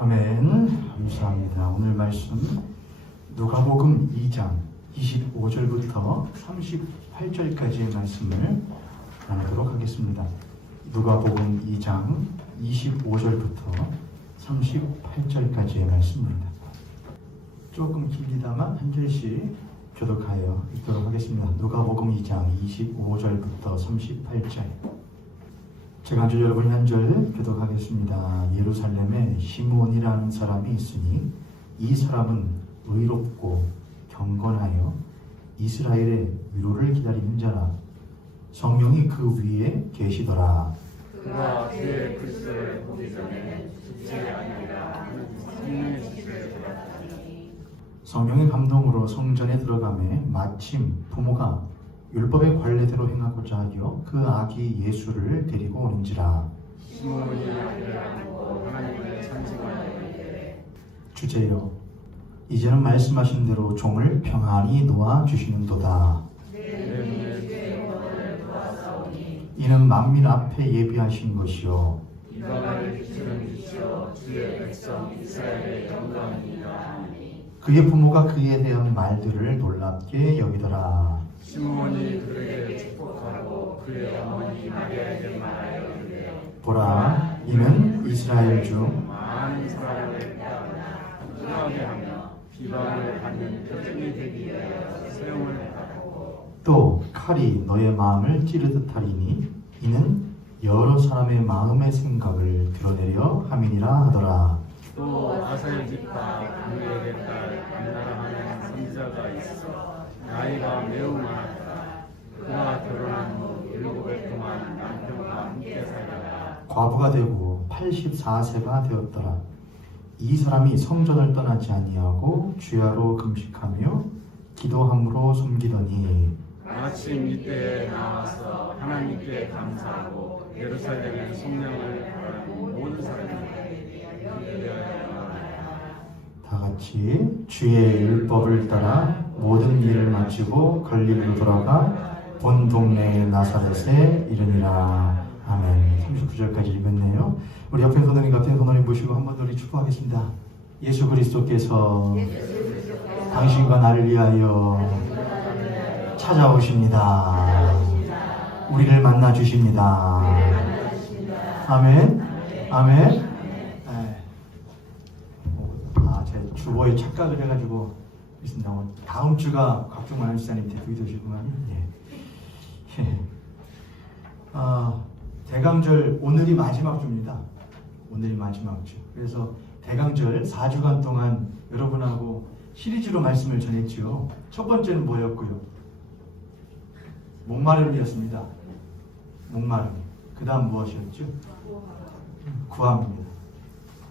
아멘. 감사합니다. 오늘 말씀 누가복음 2장 25절부터 38절까지의 말씀을 나누도록 하겠습니다. 누가복음 2장 25절부터 38절까지의 말씀입니다. 조금 길리다만 한 절씩 교독하여 읽도록 하겠습니다. 누가복음 2장 25절부터 38절. 제가 먼저 여러분이 한 절 교독하겠습니다. 예루살렘에 시므온이라는 사람이 있으니 이 사람은 의롭고 경건하여 이스라엘의 위로를 기다리는 자라. 성령이 그 위에 계시더라. 그가 그의 글씨를 보기 전에 죽지 아니하리라 하는 성령의 지시를 받았더니 성령의 감동으로 성전에 들어가매 마침 부모가 율법의 관례대로 행하고자 하여 그 아기 예수를 데리고 오는지라. 시므온이 아기를 안고 하나님을 찬송하여 이르되 주제여, 이제는 말씀하신 대로 종을 평안히 놓아 주시는도다. 내 눈에 주의 원을 보았사오니 이는 만민 앞에 예비하신 것이요 이방을 비추는 빛이요 주의 백성 이스라엘의 영광이니라 하니 그의 부모가 그에 대한 말들을 놀랍게 여기더라. 시므온이 그에게 축복하고 그의 어머니 마리아에게 말하여 이르되 보라, 이는 이스라엘 중 많은 사람을 빼앗아 흥하게 하며 비방을 받는 표징이 되기 위하여 사용을 받았고 또 칼이 너의 마음을 찌르듯 하리니 이는 여러 사람의 마음의 생각을 드러내려 함이니라 하더라. 또 아사의 집과 그의 딸 안나라 하는 선지자가 있어 나이가 매우 많았다. 그가 결혼한 후 7해 동안 남편과 함께 살다가 과부가 되고 84세가 되었더라. 이 사람이 성전을 떠나지 아니하고 주야로 금식하며 기도함으로 숨기더니 마침 이때에 나와서 하나님께 감사하고 예루살렘의 성령을 바라는 모든 사람에게 대하여 말하라. 다 같이 주의 율법을 따라 모든 일을 마치고 갈릴리로 돌아가 본 동네 나사렛에 이르니라. 아멘. 39절까지 읽었네요. 우리 옆에 선생님 같은 선생님 보시고 한 번 더 우리 축복하겠습니다. 예수 그리스도께서 당신과 나를 위하여 찾아오십니다. 우리를 만나 주십니다. 아멘. 아멘. 제 주보에 착각을 해가지고 있습니다. 다음 주가 곽종만 집사님 대표이시구만요. 대강절 오늘이 마지막 주입니다. 오늘이 마지막 주. 그래서 대강절 4주간 동안 여러분하고 시리즈로 말씀을 전했죠. 첫 번째는 뭐였고요? 목마름이었습니다. 목마름. 그 다음 무엇이었죠? 구함입니다.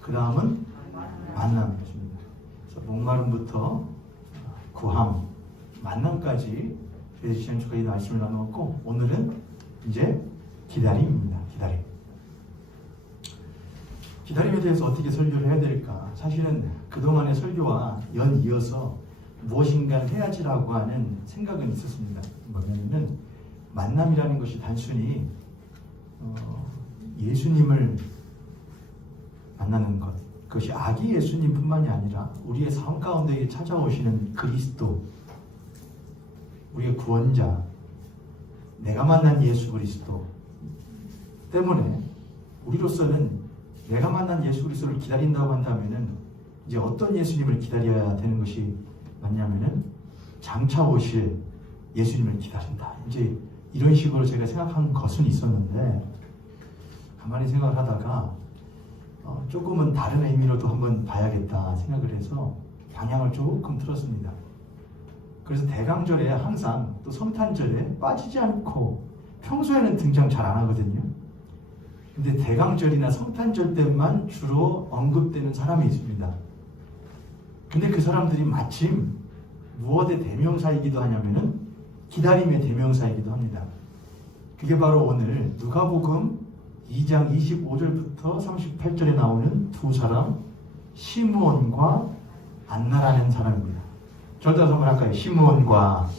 그 다음은 만남이었습니다. 그래서 목마름부터 구함, 만남까지 지난 주까지 말씀을 나누었고, 오늘은 이제 기다림입니다. 기다림. 기다림에 대해서 어떻게 설교를 해야 될까? 사실은 그동안의 설교와 연이어서 무엇인가를 해야지라고 하는 생각은 있었습니다. 뭐냐면 만남이라는 것이 단순히 예수님을 만나는 것, 그것이 아기 예수님뿐만이 아니라 우리의 삶 가운데 찾아오시는 그리스도, 우리의 구원자, 내가 만난 예수 그리스도 때문에 우리로서는 내가 만난 예수 그리스도를 기다린다고 한다면은 이제 어떤 예수님을 기다려야 되는 것이 맞냐면은 장차 오실 예수님을 기다린다. 이제 이런 식으로 제가 생각한 것은 있었는데 가만히 생각을 하다가 조금은 다른 의미로도 한번 봐야겠다 생각을 해서 방향을 조금 틀었습니다. 그래서 대강절에 항상 또 성탄절에 빠지지 않고 평소에는 등장 잘 안 하거든요. 근데 대강절이나 성탄절 때만 주로 언급되는 사람이 있습니다. 근데 그 사람들이 마침 무엇의 대명사이기도 하냐면은 기다림의 대명사이기도 합니다. 그게 바로 오늘 누가복음 2장 25절부터 38절에 나오는 두 사람, 시므온과 안나라는 사람입니다. 저도 한번 할까요? 시므온과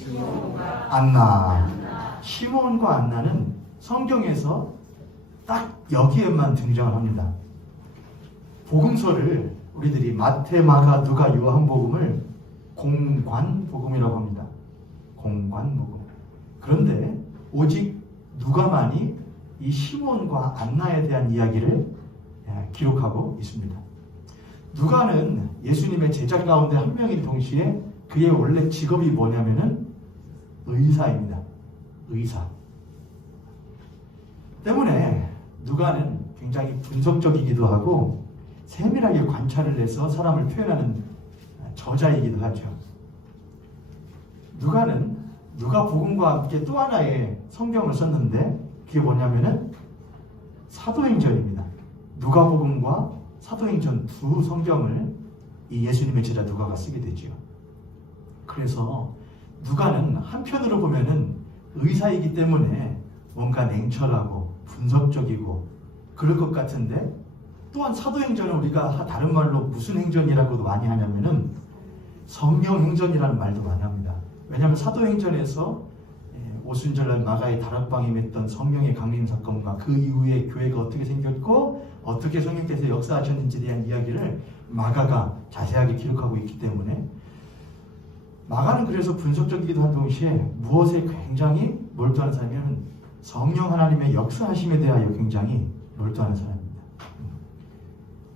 안나. 시므온과 안나는 성경에서 딱 여기에만 등장을 합니다. 복음서를 우리들이 마태, 마가, 누가, 요한복음을 공관복음이라고 합니다. 공관복음. 그런데 오직 누가만이 이 시몬과 안나에 대한 이야기를 기록하고 있습니다. 누가는 예수님의 제자 가운데 한 명인 동시에 그의 원래 직업이 뭐냐면은 의사입니다. 의사. 때문에 누가는 굉장히 분석적이기도 하고 세밀하게 관찰을 해서 사람을 표현하는 저자이기도 하죠. 누가는 누가복음과 함께 또 하나의 성경을 썼는데 그게 뭐냐면은 사도행전입니다. 누가복음과 사도행전 두 성경을 이 예수님의 제자 누가가 쓰게 되죠. 그래서 누가는 한편으로 보면은 의사이기 때문에 뭔가 냉철하고 분석적이고 그럴 것 같은데 또한 사도행전은 우리가 다른 말로 무슨 행전이라고도 많이 하냐면은 성령행전이라는 말도 많이 합니다. 왜냐하면 사도행전에서 오순절날 마가의 다락방에 맺던 성령의 강림 사건과 그 이후에 교회가 어떻게 생겼고 어떻게 성령께서 역사하셨는지에 대한 이야기를 마가가 자세하게 기록하고 있기 때문에 마가는 그래서 분석적이기도 한 동시에 무엇에 굉장히 몰두하는 사람이면 성령 하나님의 역사하심에 대하여 굉장히 몰두하는 사람입니다.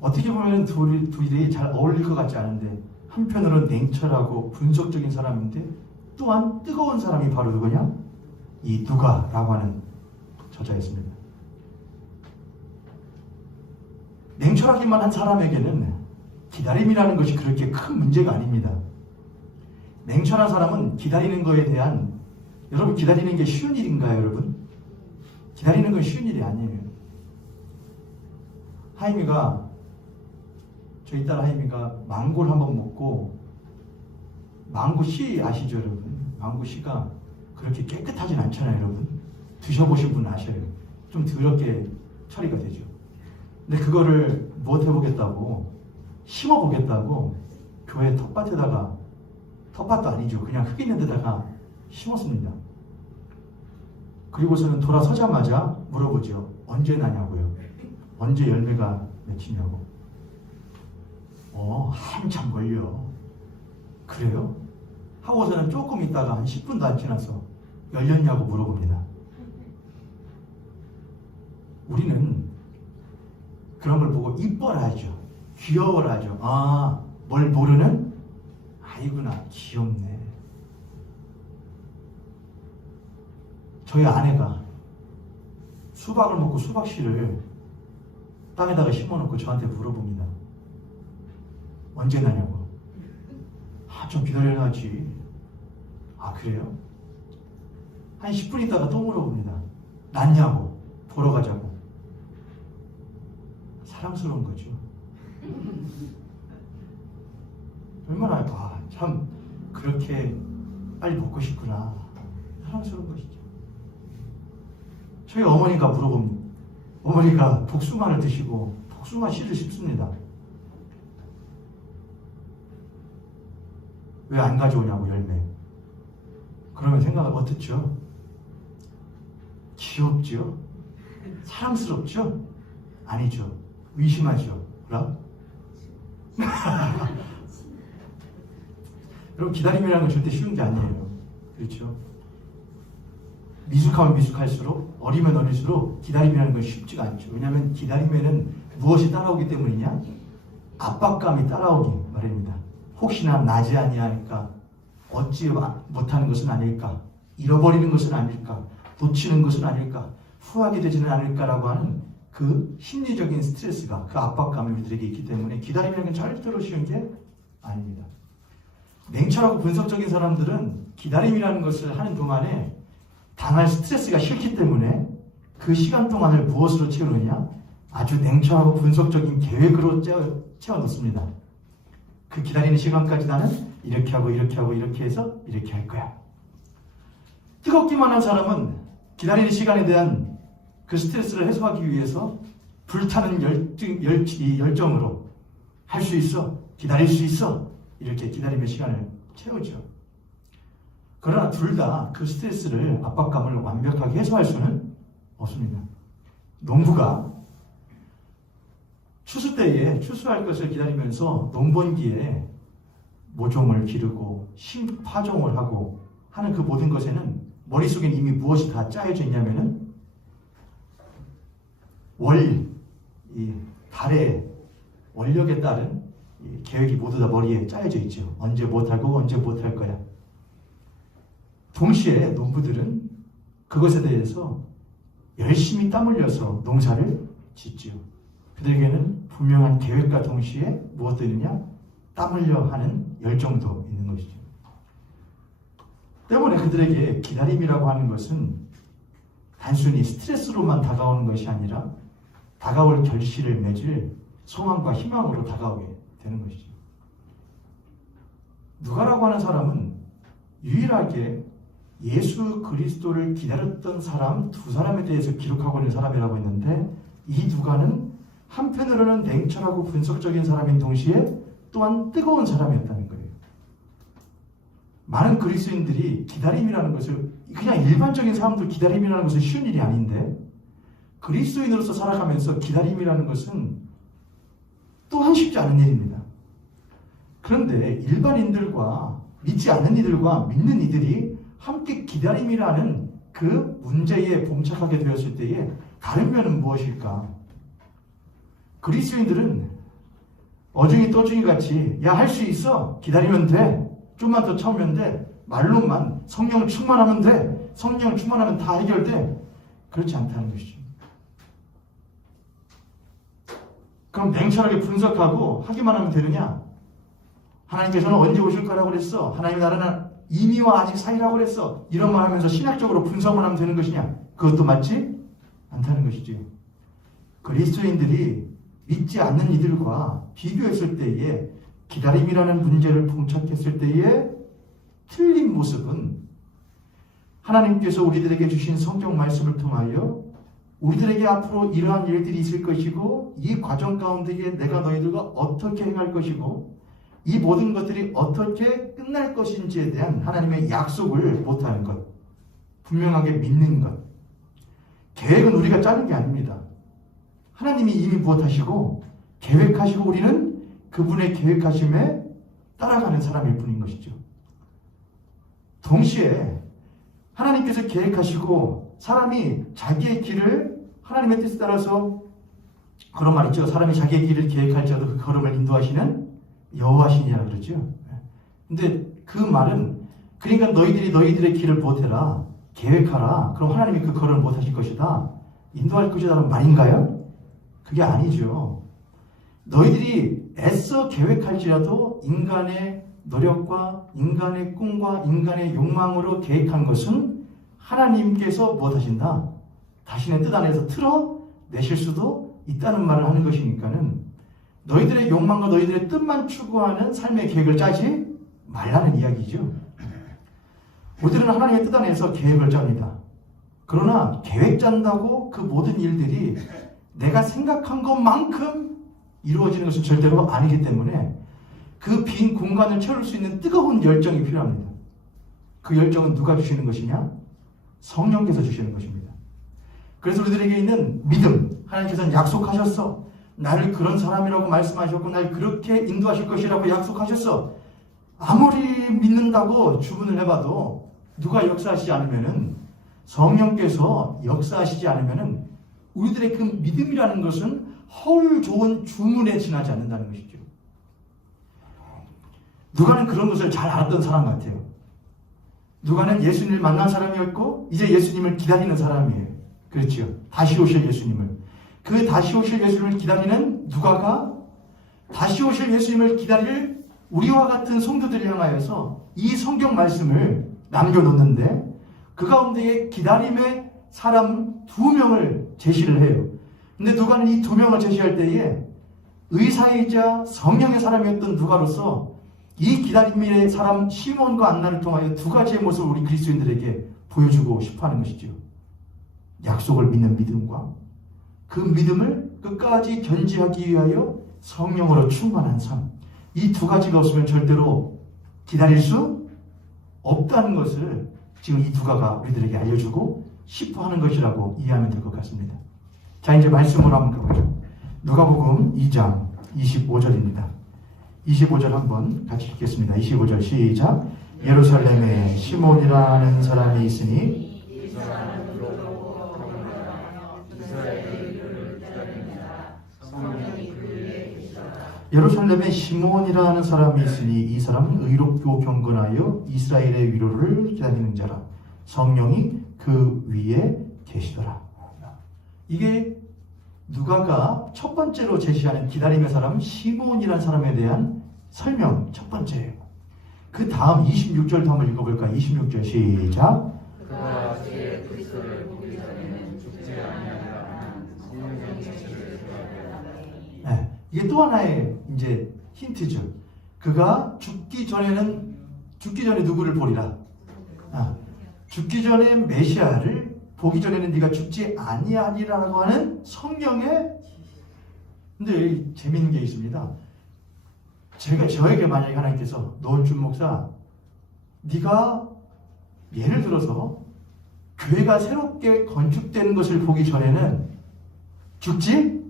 어떻게 보면 둘이 잘 어울릴 것 같지 않은데 한편으로는 냉철하고 분석적인 사람인데 또한 뜨거운 사람이 바로 누구냐? 이 누가라고 하는 저자였습니다. 냉철하기만 한 사람에게는 기다림이라는 것이 그렇게 큰 문제가 아닙니다. 냉철한 사람은 기다리는 것에 대한 여러분 기다리는 게 쉬운 일인가요, 여러분? 기다리는 건 쉬운 일이 아니에요. 저희 딸 하임이가 망고를 한번 먹고 망고씨 아시죠, 여러분? 망고씨가 그렇게 깨끗하진 않잖아요, 여러분. 드셔보신 분은 아셔요. 좀 더럽게 처리가 되죠. 근데 그거를 못 해보겠다고 심어보겠다고 교회 텃밭도 아니죠. 그냥 흙 있는 데다가 심었습니다. 그리고서는 돌아서자마자 물어보죠. 언제 나냐고요. 언제 열매가 맺히냐고. 한참 걸려. 그래요? 하고서는 조금 있다가 한 10분도 안 지나서 열렸냐고 물어봅니다. 우리는 그런 걸 보고 이뻐라 하죠. 귀여워라 하죠. 뭘 모르는? 아이구나, 귀엽네. 저희 아내가 수박을 먹고 수박씨를 땅에다가 심어놓고 저한테 물어봅니다. 언제 나냐고. 좀 기다려야지. 그래요? 한 10분 있다가 또 물어봅니다. 났냐고. 보러 가자고. 사랑스러운 거죠. 얼마나 참 그렇게 빨리 먹고 싶구나. 사랑스러운 것이죠. 저희 어머니가 물어봅니다. 어머니가 복숭아를 드시고 복숭아 씨를 씹습니다. 왜 안 가져오냐고, 열매. 그러면 생각을 어떻죠? 귀엽죠? 사랑스럽죠? 아니죠. 의심하죠. 그럼? 여러분, 기다림이라는 건 절대 쉬운 게 아니에요. 그렇죠? 미숙하면 미숙할수록, 어리면 어릴수록 기다림이라는 건 쉽지가 않죠. 왜냐하면 기다림에는 무엇이 따라오기 때문이냐? 압박감이 따라오기 마련입니다. 혹시나 나지 아니하니까, 얻지 못하는 것은 아닐까, 잃어버리는 것은 아닐까, 놓치는 것은 아닐까, 후하게 되지는 않을까라고 하는 그 심리적인 스트레스가, 그 압박감이 우리들에게 있기 때문에 기다림이라는 건 절대로 쉬운 게 아닙니다. 냉철하고 분석적인 사람들은 기다림이라는 것을 하는 동안에 당할 스트레스가 싫기 때문에 그 시간 동안을 무엇으로 채우느냐? 아주 냉철하고 분석적인 계획으로 채워놓습니다. 그 기다리는 시간까지 나는 이렇게 하고 이렇게 하고 이렇게 해서 이렇게 할 거야. 뜨겁기만 한 사람은 기다리는 시간에 대한 그 스트레스를 해소하기 위해서 불타는 열정으로 할 수 있어, 기다릴 수 있어, 이렇게 기다림의 시간을 채우죠. 그러나 둘 다 그 스트레스를, 압박감을 완벽하게 해소할 수는 없습니다. 농부가 추수 때에 추수할 것을 기다리면서 농번기에 모종을 기르고 파종을 하고 하는 그 모든 것에는 머릿속에 이미 무엇이 다 짜여져 있냐면은 이 달의 원력에 따른 이 계획이 모두 다 머리에 짜여져 있죠. 언제 못할 거고 언제 못할 거야. 동시에 농부들은 그것에 대해서 열심히 땀 흘려서 농사를 짓죠. 그들에게는 분명한 계획과 동시에 무엇도 있느냐? 땀 흘려 하는 열정도 있는 것이죠. 때문에 그들에게 기다림이라고 하는 것은 단순히 스트레스로만 다가오는 것이 아니라 다가올 결실을 맺을 소망과 희망으로 다가오게 되는 것이죠. 누가라고 하는 사람은 유일하게 예수 그리스도를 기다렸던 사람 두 사람에 대해서 기록하고 있는 사람이라고 했는데, 이 누가는 한편으로는 냉철하고 분석적인 사람인 동시에 또한 뜨거운 사람이었다는 거예요. 많은 그리스도인들이 기다림이라는 것을, 그냥 일반적인 사람들 기다림이라는 것은 쉬운 일이 아닌데, 그리스도인으로서 살아가면서 기다림이라는 것은 또한 쉽지 않은 일입니다. 그런데 일반인들과 믿지 않는 이들과 믿는 이들이 함께 기다림이라는 그 문제에 봉착하게 되었을 때에 다른 면은 무엇일까? 그리스도인들은 어중이 떠중이 같이 야, 할 수 있어, 기다리면 돼, 좀만 더 참으면 돼, 말로만 성령 충만하면 돼, 성령 충만하면 다 해결돼, 그렇지 않다는 것이죠. 그럼 냉철하게 분석하고 하기만 하면 되느냐? 하나님께서는 언제 오실 거라고 그랬어? 하나님의 나라는 이미와 아직 사이라고 그랬어? 이런 말 하면서 신학적으로 분석만 하면 되는 것이냐? 그것도 맞지 않다는 것이죠. 그리스도인들이 믿지 않는 이들과 비교했을 때에, 기다림이라는 문제를 봉착했을 때에 틀린 모습은 하나님께서 우리들에게 주신 성경 말씀을 통하여 우리들에게 앞으로 이러한 일들이 있을 것이고, 이 과정 가운데에 내가 너희들과 어떻게 행할 것이고, 이 모든 것들이 어떻게 끝날 것인지에 대한 하나님의 약속을 못하는 것, 분명하게 믿는 것. 계획은 우리가 짜는 게 아닙니다. 하나님이 이미 무엇하시고 계획하시고 우리는 그분의 계획하심에 따라가는 사람일 뿐인 것이죠. 동시에 하나님께서 계획하시고 사람이 자기의 길을 하나님의 뜻에 따라서, 그런 말 있죠. 사람이 자기의 길을 계획할지라도 그 걸음을 인도하시는 여호와시니라 그러죠. 근데 그 말은, 그러니까 너희들이 너희들의 길을 못해라, 계획하라, 그럼 하나님이 그 걸음을 못하실 것이다, 인도할 것이다라는 말인가요? 그게 아니죠. 너희들이 애써 계획할지라도 인간의 노력과 인간의 꿈과 인간의 욕망으로 계획한 것은 하나님께서 무엇하신다? 자신의 뜻 안에서 틀어내실 수도 있다는 말을 하는 것이니까는, 너희들의 욕망과 너희들의 뜻만 추구하는 삶의 계획을 짜지 말라는 이야기죠. 우리들은 하나님의 뜻 안에서 계획을 짭니다. 그러나 계획 짠다고 그 모든 일들이 내가 생각한 것만큼 이루어지는 것은 절대로 아니기 때문에 그 빈 공간을 채울 수 있는 뜨거운 열정이 필요합니다. 그 열정은 누가 주시는 것이냐? 성령께서 주시는 것입니다. 그래서 우리들에게 있는 믿음, 하나님께서는 약속하셨어. 나를 그런 사람이라고 말씀하셨고 나를 그렇게 인도하실 것이라고 약속하셨어. 아무리 믿는다고 주문을 해봐도 누가 역사하시지 않으면은, 성령께서 역사하시지 않으면은 우리들의 그 믿음이라는 것은 허울 좋은 주문에 지나지 않는다는 것이죠. 누가는 그런 것을 잘 알았던 사람 같아요. 누가는 예수님을 만난 사람이었고 이제 예수님을 기다리는 사람이에요. 그렇죠. 다시 오실 예수님을. 그 다시 오실 예수님을 기다리는 누가가 다시 오실 예수님을 기다릴 우리와 같은 성도들을 향하여서 이 성경 말씀을 남겨놓는데, 그 가운데에 기다림의 사람 2명을 제시를 해요. 근데 누가는 이 2명을 제시할 때에 의사이자 성령의 사람이었던 누가로서 이 기다림의 사람 시몬과 안나를 통하여 2가지의 모습을 우리 그리스도인들에게 보여주고 싶어하는 것이죠. 약속을 믿는 믿음과 그 믿음을 끝까지 견지하기 위하여 성령으로 충만한 삶. 이 2가지가 없으면 절대로 기다릴 수 없다는 것을 지금 이 누가가 우리들에게 알려주고 싶어하는 것이라고 이해하면 될 것 같습니다. 자, 이제 말씀으로 한번 가보죠. 누가복음 2장 25절입니다. 25절 한번 같이 읽겠습니다. 25절 시작. 예루살렘에 시몬이라는 사람이 있으니 이 사람은 들어오고 경건하며 이스라엘의 일을 기다립니다. 성령이 그 위에 계시더라. 예루살렘에 시몬이라는 사람이 있으니 이 사람은 의롭고 경건하여 이스라엘의 위로를 기다리는 자라. 성령이 그 위에 계시더라. 이게 누가가 첫 번째로 제시하는 기다림의 사람 시몬이라는 사람에 대한 설명 첫 번째예요. 그 다음 26절도 한번 읽어볼까요? 26절 시작. 그가 주의 그리스도를 보기 전에는 죽지 아니하리라 하는 성령 지시를 들어야 네, 이게 또 하나의 이제 힌트죠. 그가 죽기 전에 누구를 보리라. 죽기 전에 메시아를 보기 전에는 네가 죽지 아니하리라고 하는 성령의. 근데 재미있는 게 있습니다. 저에게 만약에 하나님께서 노원준 목사, 네가 예를 들어서 교회가 새롭게 건축되는 것을 보기 전에는 죽지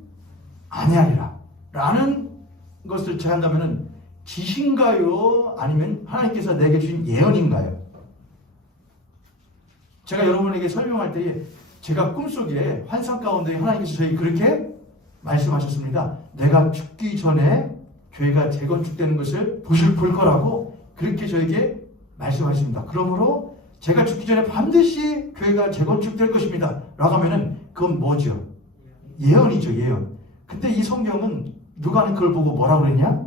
아니하리라 라는 것을 제한다면은 지신가요? 아니면 하나님께서 내게 주신 예언인가요? 제가 여러분에게 설명할 때에 제가 꿈속에 환상 가운데 하나님께서 저희 그렇게 말씀하셨습니다. 내가 죽기 전에 교회가 재건축되는 것을 볼 거라고 그렇게 저에게 말씀하셨습니다. 그러므로 제가 죽기 전에 반드시 교회가 재건축될 것입니다 라고 하면은 그건 뭐죠? 예언이죠, 예언. 근데 이 성경은 누가는 그걸 보고 뭐라고 그랬냐?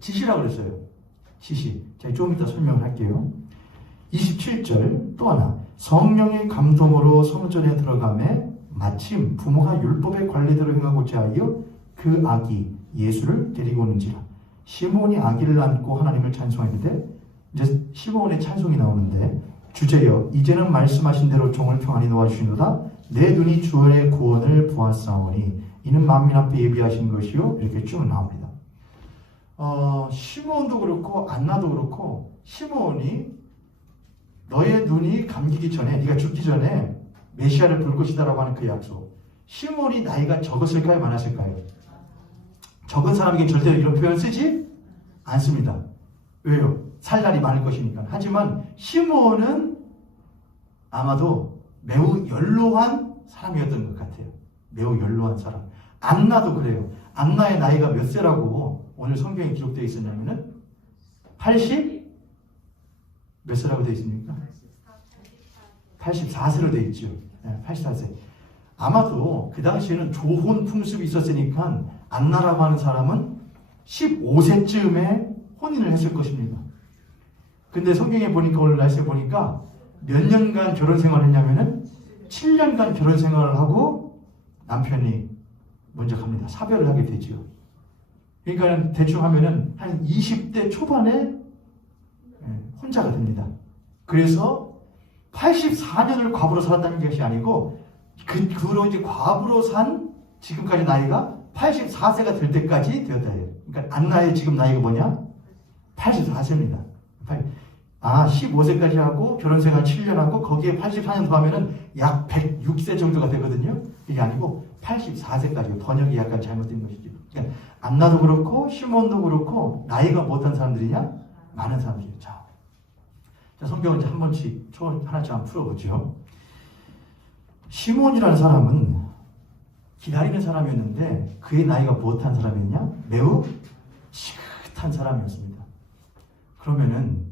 지시라고 그랬어요. 지시. 제가 좀 이따 설명을 할게요. 27절 또 하나. 성령의 감동으로 성전에 들어가매 마침 부모가 율법의 관례대로 행하고자 하여 그 아기 예수를 데리고 오는지라. 시몬이 아기를 안고 하나님을 찬송했는데 이제 시몬의 찬송이 나오는데 주제여 이제는 말씀하신 대로 종을 평안히 놓아주시노다. 내 눈이 주의 구원을 보았사오니 이는 만민 앞에 예비하신 것이요. 이렇게 쭉 나옵니다. 시몬도 그렇고 안나도 그렇고 시몬이 너의 눈이 감기기 전에 네가 죽기 전에 메시아를 볼 것이다라고 하는 그 약속. 시몬이 나이가 적었을까요? 많았을까요? 적은 사람에게 절대로 이런 표현 쓰지 않습니다. 왜요? 살 날이 많을 것이니까. 하지만 시몬은 아마도 매우 연로한 사람이었던 것 같아요. 매우 연로한 사람. 안나도 그래요. 안나의 나이가 몇 세라고 오늘 성경에 기록되어 있었냐면은 80 몇 세라고 되어 있습니까? 84세로 되어 있죠. 84세. 아마도 그 당시에는 조혼 풍습이 있었으니까 안나라고 하는 사람은 15세쯤에 혼인을 했을 것입니다. 근데 성경에 보니까 오늘 날씨에 보니까 몇 년간 결혼 생활을 했냐면은 7년간 결혼 생활을 하고 남편이 먼저 갑니다. 사별을 하게 되죠. 그러니까 대충 하면은 한 20대 초반에 혼자가 됩니다. 그래서 84년을 과부로 살았다는 것이 아니고 그로 이제 과부로 산 지금까지 나이가 84세가 될 때까지 되었다 해요. 그러니까 안나의 지금 나이가 뭐냐? 84세입니다. 15세까지 하고 결혼생활 7년 하고 거기에 84년 더하면은 약 106세 정도가 되거든요. 이게 아니고 84세까지. 번역이 약간 잘못된 것이죠. 그러니까 안나도 그렇고 시몬도 그렇고 나이가 못한 사람들이냐? 많은 사람들이죠. 자, 성경을 이제 한 번씩 하나씩 한번 풀어보죠. 시몬이라는 사람은 기다리는 사람이었는데 그의 나이가 못한 사람이었냐? 매우 지긋한 사람이었습니다. 그러면은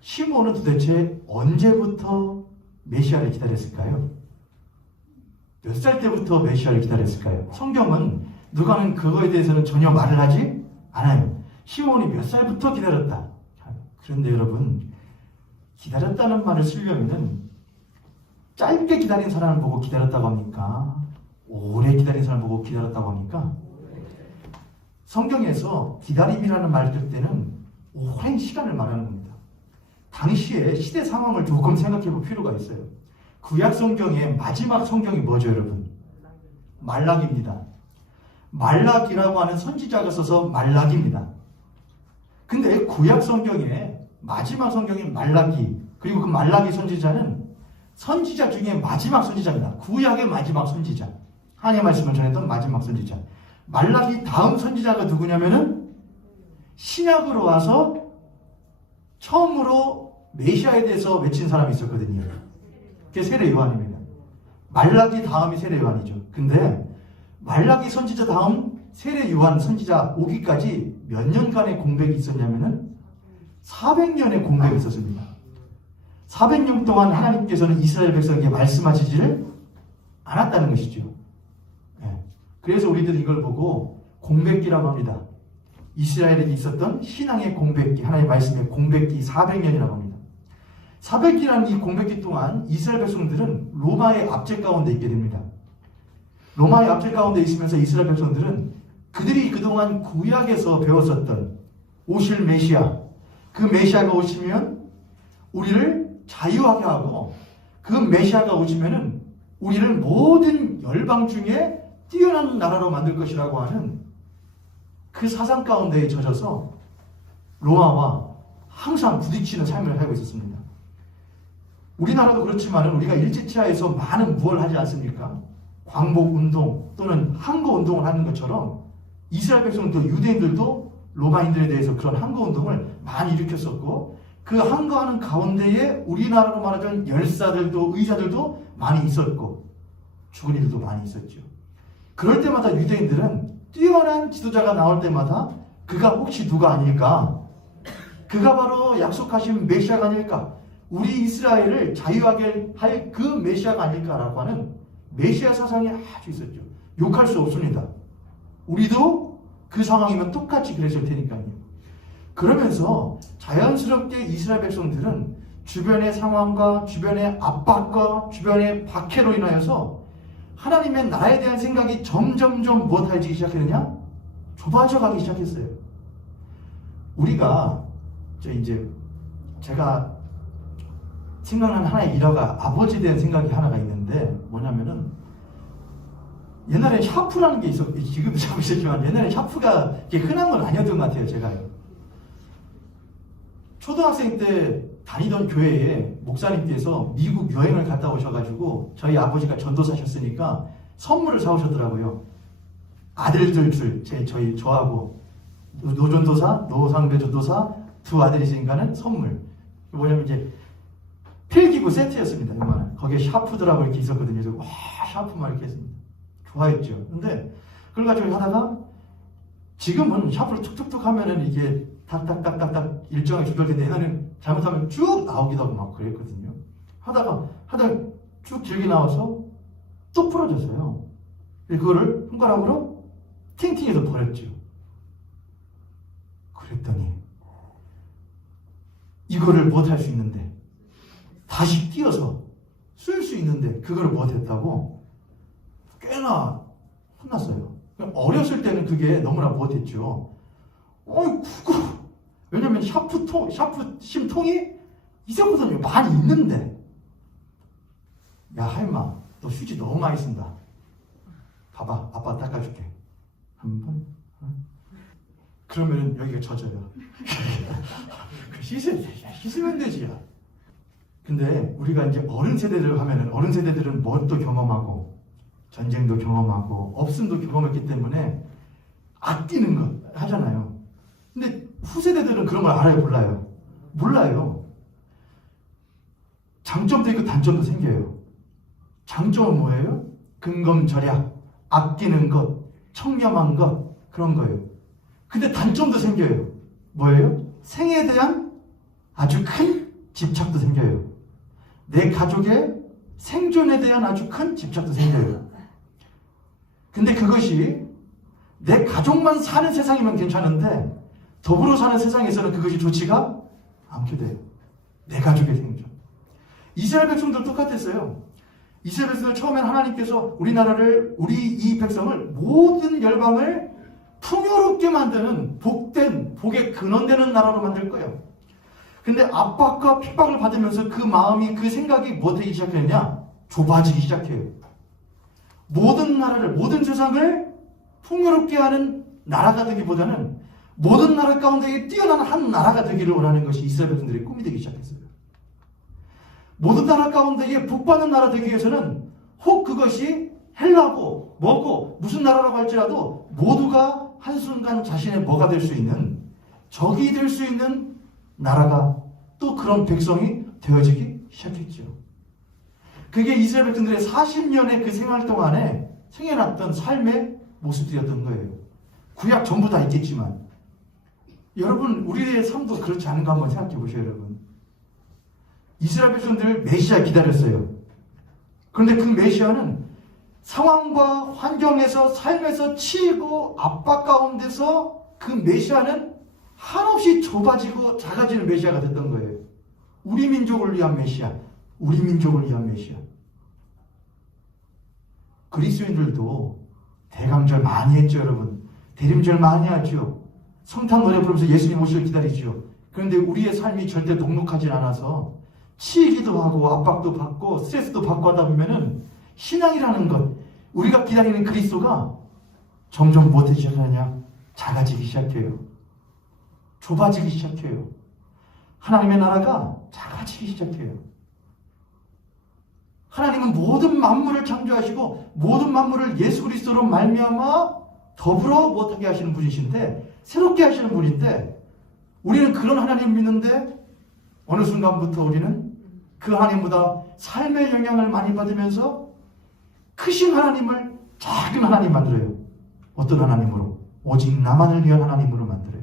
시몬은 도대체 언제부터 메시아를 기다렸을까요? 몇 살 때부터 메시아를 기다렸을까요? 성경은 누가는 그거에 대해서는 전혀 말을 하지 않아요. 시몬이 몇 살부터 기다렸다. 그런데 여러분, 기다렸다는 말을 쓰려면은 짧게 기다린 사람을 보고 기다렸다고 합니까? 오래 기다린 사람을 보고 기다렸다고 합니까? 성경에서 기다림이라는 말을 쓸 때는 오랜 시간을 말하는 겁니다. 당시의 시대 상황을 조금 생각해 볼 필요가 있어요. 구약 성경의 마지막 성경이 뭐죠, 여러분? 말라기입니다. 말라기라고 하는 선지자가 써서 말라기입니다. 근데 구약 성경의 마지막 성경인 말라기, 그리고 그 말라기 선지자는 선지자 중에 마지막 선지자입니다. 구약의 마지막 선지자. 하나님의 말씀을 전했던 마지막 선지자. 말라기 다음 선지자가 누구냐면은 신약으로 와서 처음으로 메시아에 대해서 외친 사람이 있었거든요. 그게 세례 요한입니다. 말라기 다음이 세례 요한이죠. 근데 말라기 선지자 다음 세례 요한 선지자 오기까지 몇 년간의 공백이 있었냐면은 400년의 공백이 있었습니다. 400년 동안 하나님께서는 이스라엘 백성에게 말씀하시지를 않았다는 것이죠. 그래서 우리들은 이걸 보고 공백기라고 합니다. 이스라엘에게 있었던 신앙의 공백기, 하나님의 말씀의 공백기 400년이라고 합니다. 400기라는 이 공백기 동안 이스라엘 백성들은 로마의 압제 가운데 있게 됩니다. 로마의 압제 가운데 있으면서 이스라엘 백성들은 그들이 그동안 구약에서 배웠었던 오실 메시아, 그 메시아가 오시면 우리를 자유하게 하고 그 메시아가 오시면은 우리를 모든 열방 중에 뛰어난 나라로 만들 것이라고 하는 그 사상 가운데에 젖어서 로마와 항상 부딪히는 삶을 살고 있었습니다. 우리나라도 그렇지만 우리가 일제치하에서 많은 무엇을 하지 않습니까? 광복 운동 또는 항거 운동을 하는 것처럼 이스라엘 백성도 유대인들도 로마인들에 대해서 그런 항거 운동을 많이 일으켰었고 그 항거하는 가운데에 우리나라로 말하자면 열사들도 의사들도 많이 있었고 죽은 이들도 많이 있었죠. 그럴 때마다 유대인들은 뛰어난 지도자가 나올 때마다 그가 혹시 누가 아닐까? 그가 바로 약속하신 메시아가 아닐까? 우리 이스라엘을 자유하게 할 그 메시아가 아닐까라고 하는 메시아 사상이 아주 있었죠. 욕할 수 없습니다. 우리도 그 상황이면 똑같이 그랬을 테니까요. 그러면서 자연스럽게 이스라엘 백성들은 주변의 상황과 주변의 압박과 주변의 박해로 인하여서 하나님의 나라에 대한 생각이 점점점 무엇해지기 시작했느냐? 좁아져 가기 시작했어요. 우리가 이제 제가 생각나는 하나의 일화가 아버지에 대한 생각이 하나가 있는데 뭐냐면은 옛날에 샤프라는 게 있었고 지금도 자꾸 있었지만 옛날에 샤프가 이렇게 흔한 건 아니었던 것 같아요. 제가요. 초등학생 때 다니던 교회에 목사님께서 미국 여행을 갔다 오셔가지고 저희 아버지가 전도사셨으니까 선물을 사오셨더라고요. 아들들 저하고 노전도사, 노상배 전도사 두 아들이시니까는 선물. 뭐냐면 이제 필기구 세트였습니다. 요만한. 거기에 샤프들하고 이렇게 있었거든요. 그래서 와 샤프만 이렇게 했습니다. 좋아했죠. 근데 그걸 가지고 하다가 지금은 샤프를 툭툭툭 하면은 이게 딱딱딱딱딱 일정하게 조절되는데 옛날에는 잘못하면 쭉 나오기도 하고 막 그랬거든요. 하다가 쭉 길게 나와서 또 부러졌어요. 그거를 손가락으로 팅팅해서 버렸죠. 그랬더니 이거를 못할 수 있는데 다시 띄어서 쓸 수 있는데 그거를 못했다고 꽤나 혼났어요. 어렸을 때는 그게 너무나 못했죠. 그거 왜냐면 샤프 심통이 있었거든요. 많이 있는데 야 할마 너 휴지 너무 많이 쓴다. 봐봐 아빠 닦아줄게. 한 번 그러면 여기가 젖어요. 씻으면 되지. 근데 우리가 이제 어른 세대들 하면은 어른 세대들은 뭣도 경험하고 전쟁도 경험하고 없음도 경험했기 때문에 아끼는 거 하잖아요. 근데 후세대들은 그런 걸 알아요, 몰라요? 몰라요. 장점도 있고 단점도 생겨요. 장점은 뭐예요? 근검절약, 아끼는 것, 청렴한 것, 그런 거예요. 근데 단점도 생겨요. 뭐예요? 생에 대한 아주 큰 집착도 생겨요. 내 가족의 생존에 대한 아주 큰 집착도 생겨요. 근데 그것이 내 가족만 사는 세상이면 괜찮은데 더불어 사는 세상에서는 그것이 좋지가 않게 돼요. 내 가족의 생존. 이스라엘 백성들 똑같았어요. 이스라엘 백성들 처음엔 하나님께서 우리나라를 우리 이 백성을 모든 열방을 풍요롭게 만드는 복된 복의 근원되는 나라로 만들 거예요. 근데 압박과 핍박을 받으면서 그 마음이 그 생각이 뭐 되기 시작했냐? 좁아지기 시작해요. 모든 나라를 모든 세상을 풍요롭게 하는 나라가 되기보다는 모든 나라 가운데 뛰어난 한 나라가 되기를 원하는 것이 이스라엘 백성들의 꿈이 되기 시작했어요. 모든 나라 가운데 복받는 나라 되기 위해서는 혹 그것이 헬라고 뭐고 무슨 나라라고 할지라도 모두가 한순간 자신의 뭐가 될 수 있는, 적이 될 수 있는 나라가, 또 그런 백성이 되어지기 시작했죠. 그게 이스라엘 백성들의 40년의 그 생활 동안에 생겨났던 삶의 모습이었던 거예요. 구약 전부 다 있겠지만 여러분, 우리의 삶도 그렇지 않은가 한번 생각해 보세요. 여러분, 이스라엘 백성들 메시아 기다렸어요. 그런데 그 메시아는 상황과 환경에서, 삶에서 치이고 압박 가운데서 그 메시아는 한없이 좁아지고 작아지는 메시아가 됐던 거예요. 우리 민족을 위한 메시아, 우리 민족을 위한 메시아. 그리스도인들도 대강절 많이 했죠, 여러분. 대림절 많이 하죠. 성탄 노래 부르면서 예수님 오시길 기다리죠. 그런데 우리의 삶이 절대 녹록하지 않아서 치이기도 하고 압박도 받고 스트레스도 받고 하다 보면은 신앙이라는 것, 우리가 기다리는 그리스도가 점점 무엇하기 시작하느냐? 작아지기 시작해요. 좁아지기 시작해요. 하나님의 나라가 작아지기 시작해요. 하나님은 모든 만물을 창조하시고 모든 만물을 예수 그리스도로 말미암아 더불어 못하게 하시는 분이신데, 새롭게 하시는 분인데, 우리는 그런 하나님 믿는데 어느 순간부터 우리는 그 하나님보다 삶의 영향을 많이 받으면서 크신 하나님을 작은 하나님 만들어요. 어떤 하나님으로? 오직 나만을 위한 하나님으로 만들어요.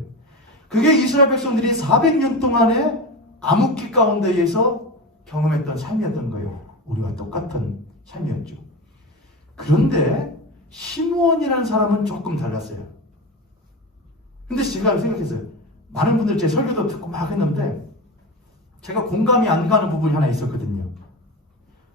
그게 이스라엘 백성들이 400년 동안의 암흑기 가운데에서 경험했던 삶이었던 거예요. 우리와 똑같은 삶이었죠. 그런데 시므온이라는 사람은 조금 달랐어요. 근데 제가 생각했어요. 많은 분들 제 설교도 듣고 막 했는데 제가 공감이 안 가는 부분이 하나 있었거든요.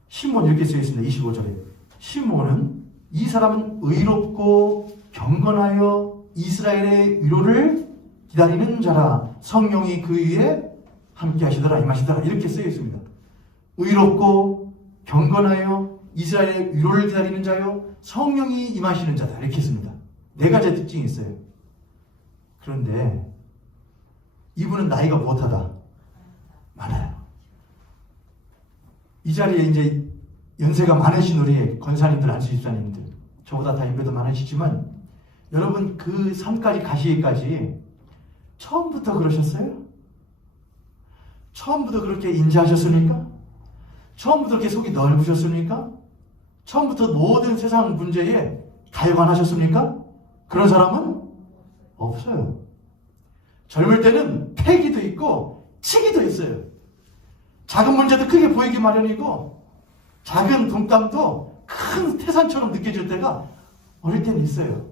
시므온, 여기 써 있습니다. 25절에. 시므온은, 이 사람은 의롭고 경건하여 이스라엘의 위로를 기다리는 자라. 성령이 그 위에 함께 하시더라, 임하시더라. 이렇게 쓰여 있습니다. 의롭고 경건하여 이스라엘의 위로를 기다리는 자요, 성령이 임하시는 자다. 이렇게 했습니다. 네 가지 특징이 있어요. 그런데 이분은 나이가 못하다. 많아요. 이 자리에 이제 연세가 많으신 우리 권사님들, 안수집사님들, 저보다 다 연배도 많으시지만 여러분, 그 산까지 가시기까지 처음부터 그러셨어요? 처음부터 그렇게 인자하셨습니까? 처음부터 그렇게 속이 넓으셨습니까? 처음부터 모든 세상 문제에 가여관하셨습니까? 그런 사람은 없어요. 젊을 때는 패기도 있고 치기도 있어요. 작은 문제도 크게 보이기 마련이고 작은 동땀도 큰 태산처럼 느껴질 때가 어릴 때는 있어요.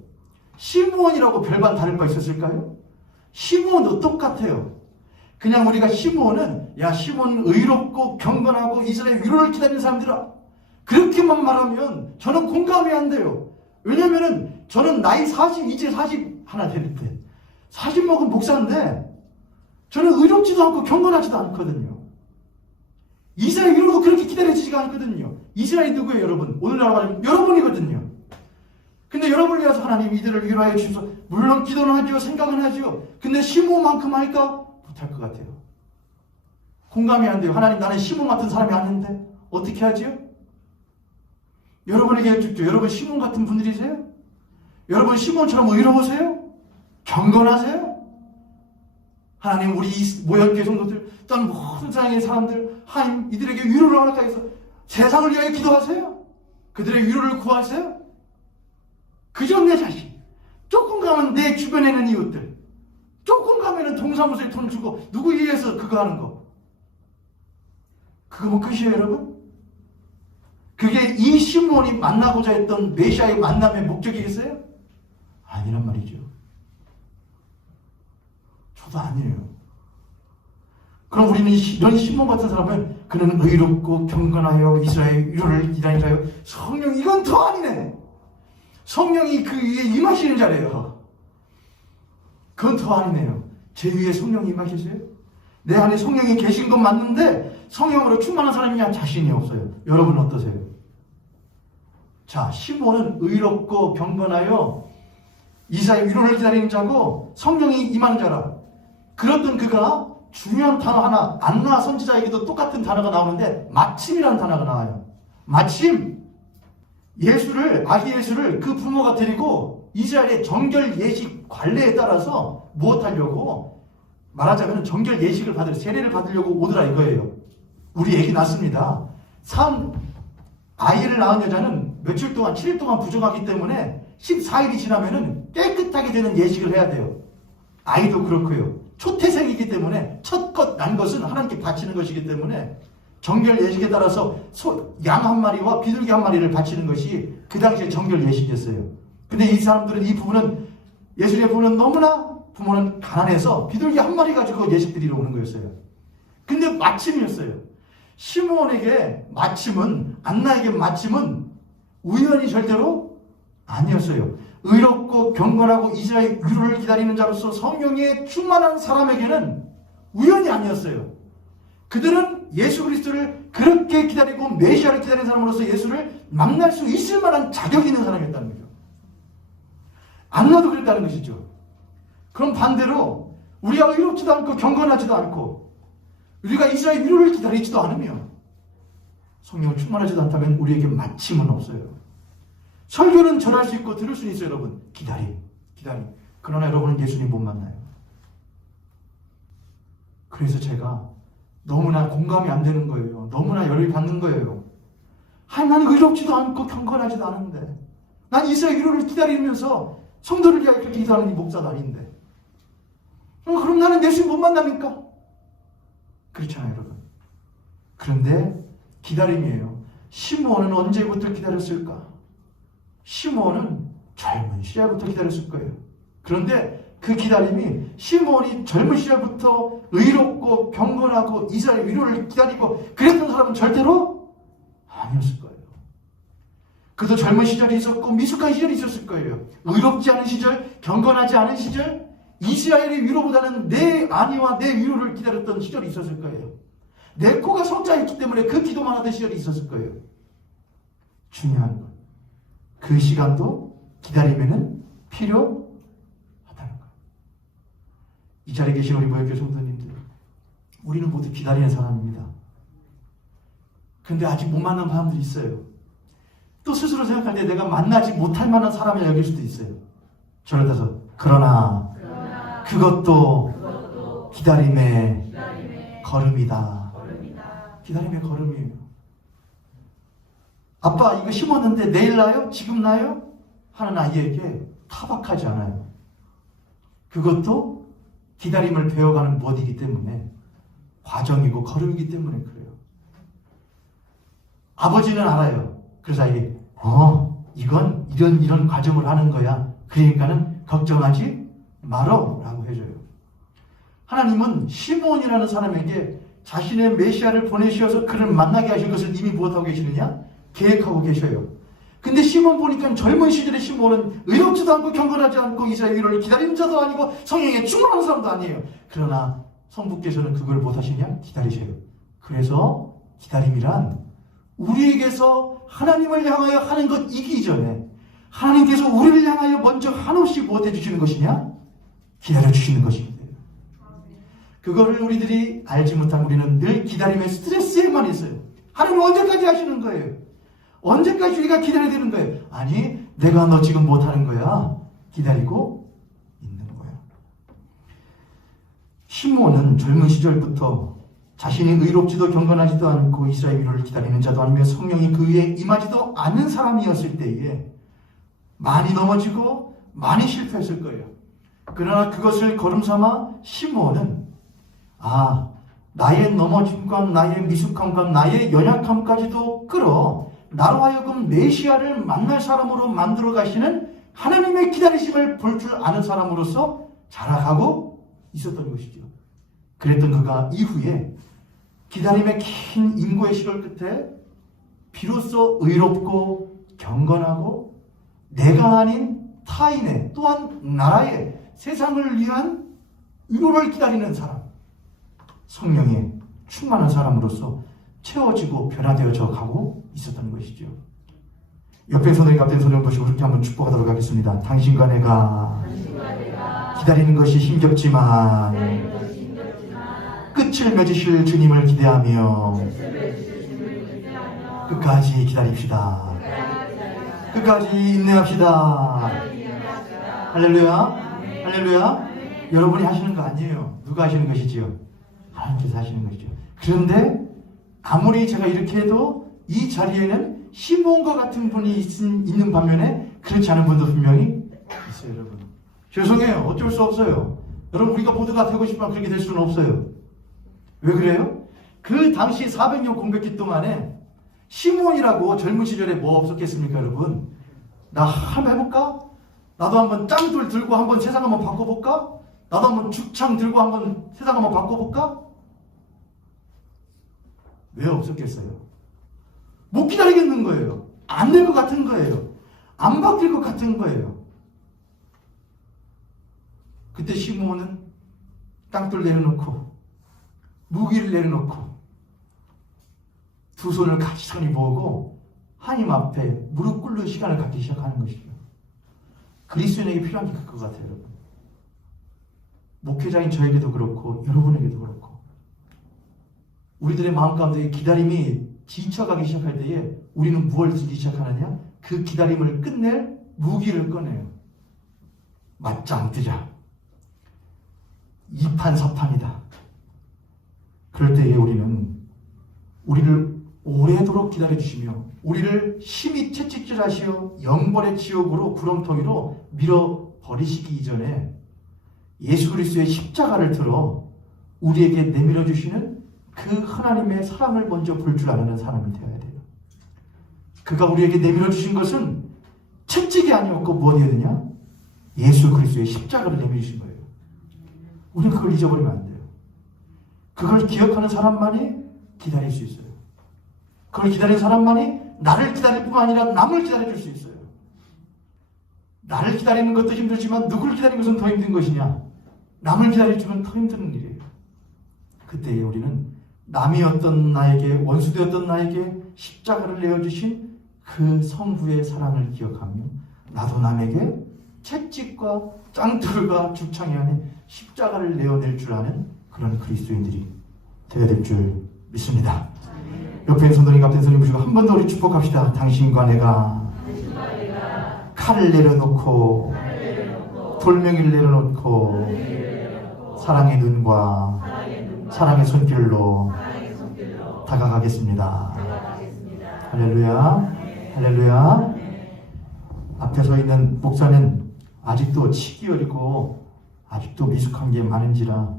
시므온이라고 별반 다를 바 있었을까요? 시므온도 똑같아요. 그냥 우리가 시므온은, 야, 시므온은 의롭고 경건하고 이스라엘 위로를 기다리는 사람들아, 그렇게만 말하면 저는 공감이 안 돼요. 왜냐면은 저는 나이 40, 이제 40 하나 될 때 40 먹은 목사인데 저는 의롭지도 않고 경건하지도 않거든요. 이스라엘 위로도 그렇게 기다려지지가 않거든요. 이스라엘이 누구예요, 여러분? 오늘날 말하면 여러분이거든요. 근데 여러분을 위해서 하나님 이들을 위로하여 주셔서, 물론 기도는 하죠, 생각은 하죠. 근데 시므온만큼 할까? 못할 것 같아요. 공감이 안 돼요. 하나님, 나는 시므온 같은 사람이 아닌데 어떻게 하지요? 여러분에게 여쭙죠. 여러분 시므온 같은 분들이세요? 여러분 시므온처럼 의로우세요? 경건하세요? 하나님, 우리 모형교회 성도들, 또는 모든 세상의 사람들, 하나님 이들에게 위로를 허락하여서 세상을 위하여 기도하세요? 그들의 위로를 구하세요? 그저 내 자신, 조금 가면 내 주변에 있는 이웃들, 조금 가면은 동사무소에 돈 주고 누구 위해서 그거 하는 거, 그거 뭐 끝이에요, 여러분? 그게 이 시므온이 만나고자 했던 메시아의 만남의 목적이겠어요? 아니란 말이죠. 저도 아니에요. 그럼 우리는 이런 시므온 같은 사람은, 그는 의롭고 경건하여 이스라엘 위로를 기다리는 자요, 성령, 이건 더 아니네. 성령이 그 위에 임하시는 자래요. 그건 더 아니네요. 제 위에 성령이 임하시세요? 내 안에 성령이 계신 건 맞는데 성령으로 충만한 사람이냐? 자신이 없어요. 여러분 어떠세요? 자, 시므온은 의롭고 경건하여 이스라엘 위로를 기다리는 자고 성령이 임하는 자라. 그랬던 그가 중요한 단어 하나, 안나 선지자에게도 똑같은 단어가 나오는데 마침이라는 단어가 나와요. 마침. 아기 예수를 그 부모가 데리고 이스라엘의 정결 예식 관례에 따라서 무엇하려고 말하자면 정결 예식을 세례를 받으려고 오더라 이거예요. 우리 애기 낳습니다. 아이를 낳은 여자는 며칠 동안 7일 동안 부정하기 때문에 14일이 지나면은 깨끗하게 되는 예식을 해야 돼요. 아이도 그렇고요. 초태생이기 때문에 첫것 난 것은 하나님께 바치는 것이기 때문에 정결 예식에 따라서 양 한 마리와 비둘기 한 마리를 바치는 것이 그 당시에 정결 예식이었어요. 근데 이 사람들은 예수님의 부모는 너무나 부모는 가난해서 비둘기 한 마리 가지고 예식 드리러 오는 거였어요. 근데 마침이었어요. 시므온에게 마침은, 안나에게 마침은 우연이 절대로 아니었어요. 의롭고 경건하고 이스라엘 유를 기다리는 자로서 성령에 충만한 사람에게는 우연이 아니었어요. 그들은 예수 그리스도를 그렇게 기다리고 메시아를 기다리는 사람으로서 예수를 만날 수 있을 만한 자격이 있는 사람이었다는 거죠. 안나도 그랬다는 것이죠. 그럼 반대로 우리가 의롭지도 않고 경건하지도 않고 우리가 이스라엘 위로를 기다리지도 않으며 성령을 충만하지도 않다면 우리에게 마침은 없어요. 설교는 전할 수 있고 들을 수 있어요. 여러분 기다림. 그러나 여러분은 예수님 못 만나요. 그래서 제가 너무나 공감이 안 되는 거예요. 너무나 열을 받는 거예요. 나는 의롭지도 않고 경건하지도 않은데 난 이스라엘 위로를 기다리면서 성도를 위하여 그렇게 기도하는 이 목사도 아닌데 그럼 나는 예수님 못 만납니까? 그렇잖아요 여러분. 그런데 기다림이에요. 시므온은 언제부터 기다렸을까? 시므온은 젊은 시절부터 기다렸을 거예요. 그런데 그 기다림이 시므온이 젊은 시절부터 의롭고 경건하고 이스라엘 위로를 기다리고 그랬던 사람은 절대로 아니었을 거예요. 그도 젊은 시절이 있었고 미숙한 시절이 있었을 거예요. 의롭지 않은 시절, 경건하지 않은 시절, 이스라엘의 위로보다는 내 안위와 내 위로를 기다렸던 시절이 있었을 거예요. 내 코가 석자였기 때문에 그 기도만 하던 시절이 있었을 거예요. 중요한 건 그 시간도 기다리면은 필요하다는 거예요. 이 자리에 계신 우리 모욕교 성도님들, 우리는 모두 기다리는 사람입니다. 근데 아직 못 만난 사람들이 있어요. 또 스스로 생각할 때 내가 만나지 못할 만한 사람을 여길 수도 있어요. 저를 따서 그러나 그것도 기다림의 걸음이다. 기다림의 걸음이에요. 아빠 이거 심었는데 내일 나요? 지금 나요? 하는 아이에게 타박하지 않아요. 그것도 기다림을 배워가는 무엇이기 때문에 과정이고 걸음이기 때문에 그래요. 아버지는 알아요. 그래서 아이에게 이건 이런 과정을 하는 거야. 그러니까는 걱정하지 말어 라고 해줘요. 하나님은 시므온이라는 사람에게 자신의 메시아를 보내셔서 그를 만나게 하실 것을 이미 무엇하고 계시느냐? 계획하고 계셔요. 근데 시므온 보니까 젊은 시절의 시므온은 의롭지도 않고 경건하지 않고 이스라엘 위로를 기다리는 자도 아니고 성령에 충만한 사람도 아니에요. 그러나 성부께서는 그걸 못하시냐? 기다리셔요. 그래서 기다림이란 우리에게서 하나님을 향하여 하는 것 이기 전에 하나님께서 우리를 향하여 먼저 한없이 무엇 해주시는 것이냐? 기다려주시는 것입니다. 그거를 우리들이 알지 못한 우리는 늘 기다림의 스트레스에만 있어요. 하나님 언제까지 하시는 거예요? 언제까지 우리가 기다려야 되는 거예요? 아니, 내가 너 지금 못하는 거야. 기다리고 있는 거야. 시므온은 젊은 시절부터 자신이 의롭지도 경건하지도 않고 이스라엘 위로를 기다리는 자도 아니며 성령이 그 위에 임하지도 않는 사람이었을 때에 많이 넘어지고 많이 실패했을 거예요. 그러나 그것을 거름삼아 시므온은 나의 넘어짐과 나의 미숙함과 나의 연약함까지도 끌어 나로 하여금 메시아를 만날 사람으로 만들어 가시는 하나님의 기다리심을 볼 줄 아는 사람으로서 자라가고 있었던 것이죠. 그랬던 그가 이후에 기다림의 긴 인고의 시절 끝에 비로소 의롭고 경건하고 내가 아닌 타인의 또한 나라의 세상을 위한 위로를 기다리는 사람, 성령에 충만한 사람으로서 채워지고 변화되어져 가고 있었던 것이죠. 옆에 손을 앞에 손을 보시고 그렇게 한번 축복하도록 하겠습니다. 당신과 내가 기다리는 것이 힘겹지만 끝을 맺으실 주님을 기대하며 끝까지 기다립시다. 끝까지 인내합시다. 할렐루야. 할렐루야. 여러분이 하시는 거 아니에요. 누가 하시는 것이지요? 하나님께서 하시는 것이죠. 그런데 아무리 제가 이렇게 해도 이 자리에는 시몬과 같은 분이 있는 반면에 그렇지 않은 분도 분명히 있어요, 여러분. 죄송해요. 어쩔 수 없어요. 여러분, 우리가 모두가 되고 싶으면 그렇게 될 수는 없어요. 왜 그래요? 그 당시 400년 공백기 동안에 시몬이라고 젊은 시절에 뭐 없었겠습니까, 여러분? 나 한번 해볼까? 나도 한번 짱돌 들고 한번 세상 한번 바꿔볼까? 나도 한번 죽창 들고 한번 세상 한번 바꿔볼까? 왜 없었겠어요? 못 기다리겠는 거예요. 안 될 것 같은 거예요. 안 바뀔 것 같은 거예요. 그때 시몬은 땅돌 내려놓고 무기를 내려놓고 두 손을 가지런히 모으고 하나님 앞에 무릎 꿇는 시간을 갖기 시작하는 것이죠. 그리스도인에게 필요한 게 그것 같아요, 여러분. 목회자인 저에게도 그렇고 여러분에게도 그렇고 우리들의 마음 가운데 기다림이 지쳐가기 시작할 때에 우리는 무엇을 들기 시작하느냐? 그 기다림을 끝낼 무기를 꺼내요. 맞짱 뜨자. 2판 4판이다. 그럴 때에 우리를 오래도록 기다려주시며 우리를 심히 채찍질하시어 영벌의 지옥으로 구렁텅이로 밀어버리시기 이전에 예수 그리스도의 십자가를 들어 우리에게 내밀어 주시는 그 하나님의 사랑을 먼저 볼 줄 아는 사람이 되어야 돼요. 그가 우리에게 내밀어 주신 것은 채찍이 아니었고 무엇이었느냐? 예수 그리스도의 십자가를 내밀어 주신 거예요. 우리는 그걸 잊어버리면 안 돼요. 그걸 기억하는 사람만이 기다릴 수 있어요. 그걸 기다리는 사람만이 나를 기다릴 뿐만 아니라 남을 기다려줄 수 있어요. 나를 기다리는 것도 힘들지만 누구를 기다리는 것은 더 힘든 것이냐? 남을 기다려주면 더 힘든 일이에요. 그때에 우리는 남이었던 나에게, 원수되었던 나에게 십자가를 내어주신 그 성부의 사랑을 기억하며 나도 남에게 채찍과 짱돌과 죽창이 아닌 십자가를 내어낼 줄 아는 그런 그리스도인들이 되어야 될 줄 믿습니다. 옆에 있는 성도님 같은 손님 보시고 한 번 더 우리 축복합시다. 당신과 내가 칼을 내려놓고 돌멩이를 내려놓고 사랑의 눈과 사랑의 손길로 다가가겠습니다. 할렐루야. 할렐루야. 앞에 서 있는 목사는 아직도 치기 어리고 아직도 미숙한 게 많은지라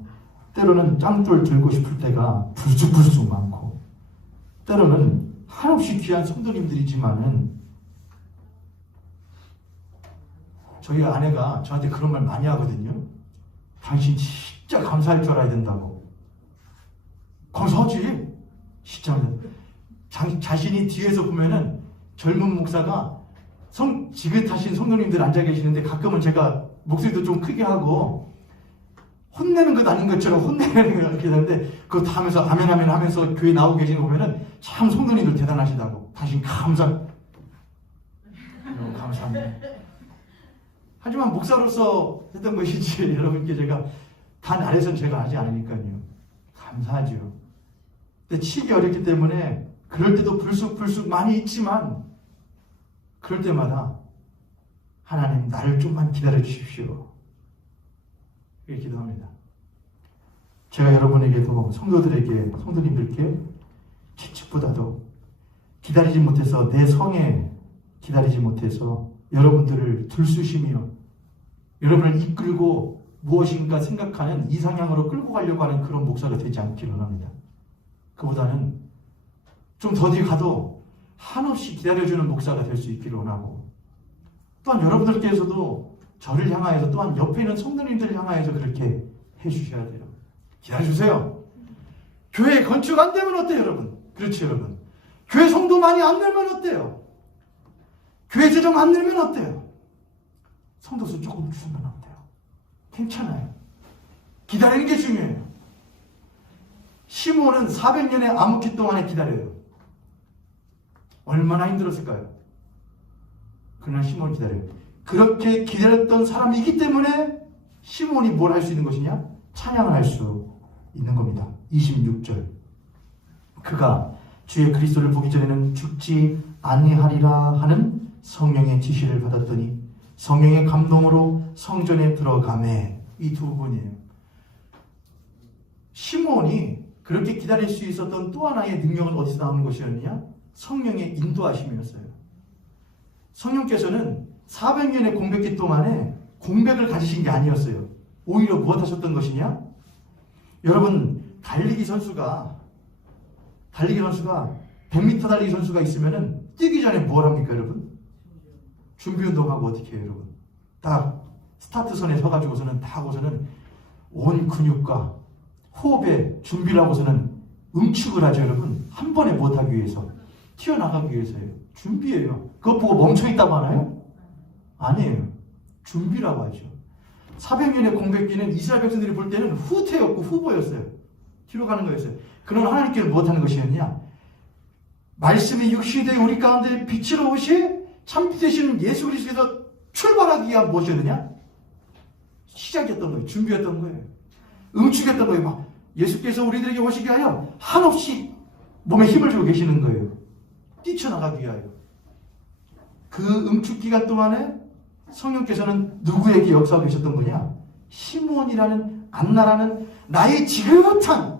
때로는 짱돌 들고 싶을 때가 불쑥불쑥 많고 때로는 한없이 귀한 성도님들이지만은 저희 아내가 저한테 그런 말 많이 하거든요. 당신 진짜 감사할 줄 알아야 된다고. 감사하지. 진짜 자신이 뒤에서 보면은 젊은 목사가 지긋하신 성도님들 앉아 계시는데 가끔은 제가 목소리도 좀 크게 하고 혼내는 것 아닌 것처럼 혼내는 것 이렇게 하는데 그거 다 하면서 아멘 아멘 하면서 교회 나오고 계시는 거 보면은 참 성도님들 대단하시다고. 당신 감사합니다. 하지만 목사로서 했던 것이지 여러분께 제가 단 아래선 제가 하지 않으니까요. 감사하죠. 근데 치기 어렵기 때문에 그럴 때도 불쑥불쑥 많이 있지만 그럴 때마다 하나님 나를 좀만 기다려 주십시오. 이렇게 기도합니다. 제가 여러분에게도 성도들에게 성도님들께 채찍보다도 기다리지 못해서 내 성에 기다리지 못해서 여러분들을 들쑤시며 여러분을 이끌고 무엇인가 생각하는 이상향으로 끌고 가려고 하는 그런 목사가 되지 않기를 원합니다. 그보다는 좀 더 뒤에 가도 한없이 기다려주는 목사가 될 수 있기를 원하고 또한 여러분들께서도 저를 향하여서 또한 옆에 있는 성도님들을 향하여서 그렇게 해주셔야 돼요. 기다려주세요. 교회 건축 안 되면 어때요, 여러분? 그렇죠, 여러분. 교회 성도 많이 안 늘면 어때요? 교회 재정 안 늘면 어때요? 성도수 조금 줄면 어때요? 괜찮아요. 기다리는 게 중요해요. 시몬은 400년의 암흑기 동안에 기다려요. 얼마나 힘들었을까요? 그러나 시몬이 기다려요. 그렇게 기다렸던 사람이기 때문에 시몬이 뭘 할 수 있는 것이냐? 찬양을 할 수 있는 겁니다. 26절. 그가 주의 그리스도를 보기 전에는 죽지 아니하리라 하는 성령의 지시를 받았더니 성령의 감동으로 성전에 들어가매. 이 두 분이에요. 시몬이 그렇게 기다릴 수 있었던 또 하나의 능력은 어디서 나오는 것이었느냐? 성령의 인도하심이었어요. 성령께서는 400년의 공백기 동안에 공백을 가지신 게 아니었어요. 오히려 무엇 하셨던 것이냐? 여러분, 달리기 선수가 100m 달리기 선수가 있으면은 뛰기 전에 뭘 합니까, 여러분? 준비 운동하고 어떻게 해요, 여러분? 딱 스타트선에 서가지고서는 다 하고서는 온 근육과 호흡에 준비를 하고서는 응축을 하죠, 여러분. 한 번에 못하기 위해서, 튀어나가기 위해서요. 준비예요. 그것 보고 멈춰있다고 하나요? 아니에요. 준비라고 하죠. 400년의 공백기는 이스라엘 백성들이 볼 때는 후퇴였고 후보였어요. 뒤로 가는 거였어요. 그러나 하나님께서 무엇하는 것이었냐? 말씀이 육신이 되어 우리 가운데 빛으로 오시 참빛 되시는 예수 그리스도에서 출발하기 위한 무엇이었느냐? 시작이었던 거예요. 준비였던 거예요. 응축했던 거예요. 막 예수께서 우리들에게 오시게 하여 한없이 몸에 힘을 주고 계시는 거예요. 뛰쳐나가기 위하여. 그 응축 기간 동안에 성령께서는 누구에게 역사하고 계셨던 거냐? 시므온이라는 안나라는 나의 지긋한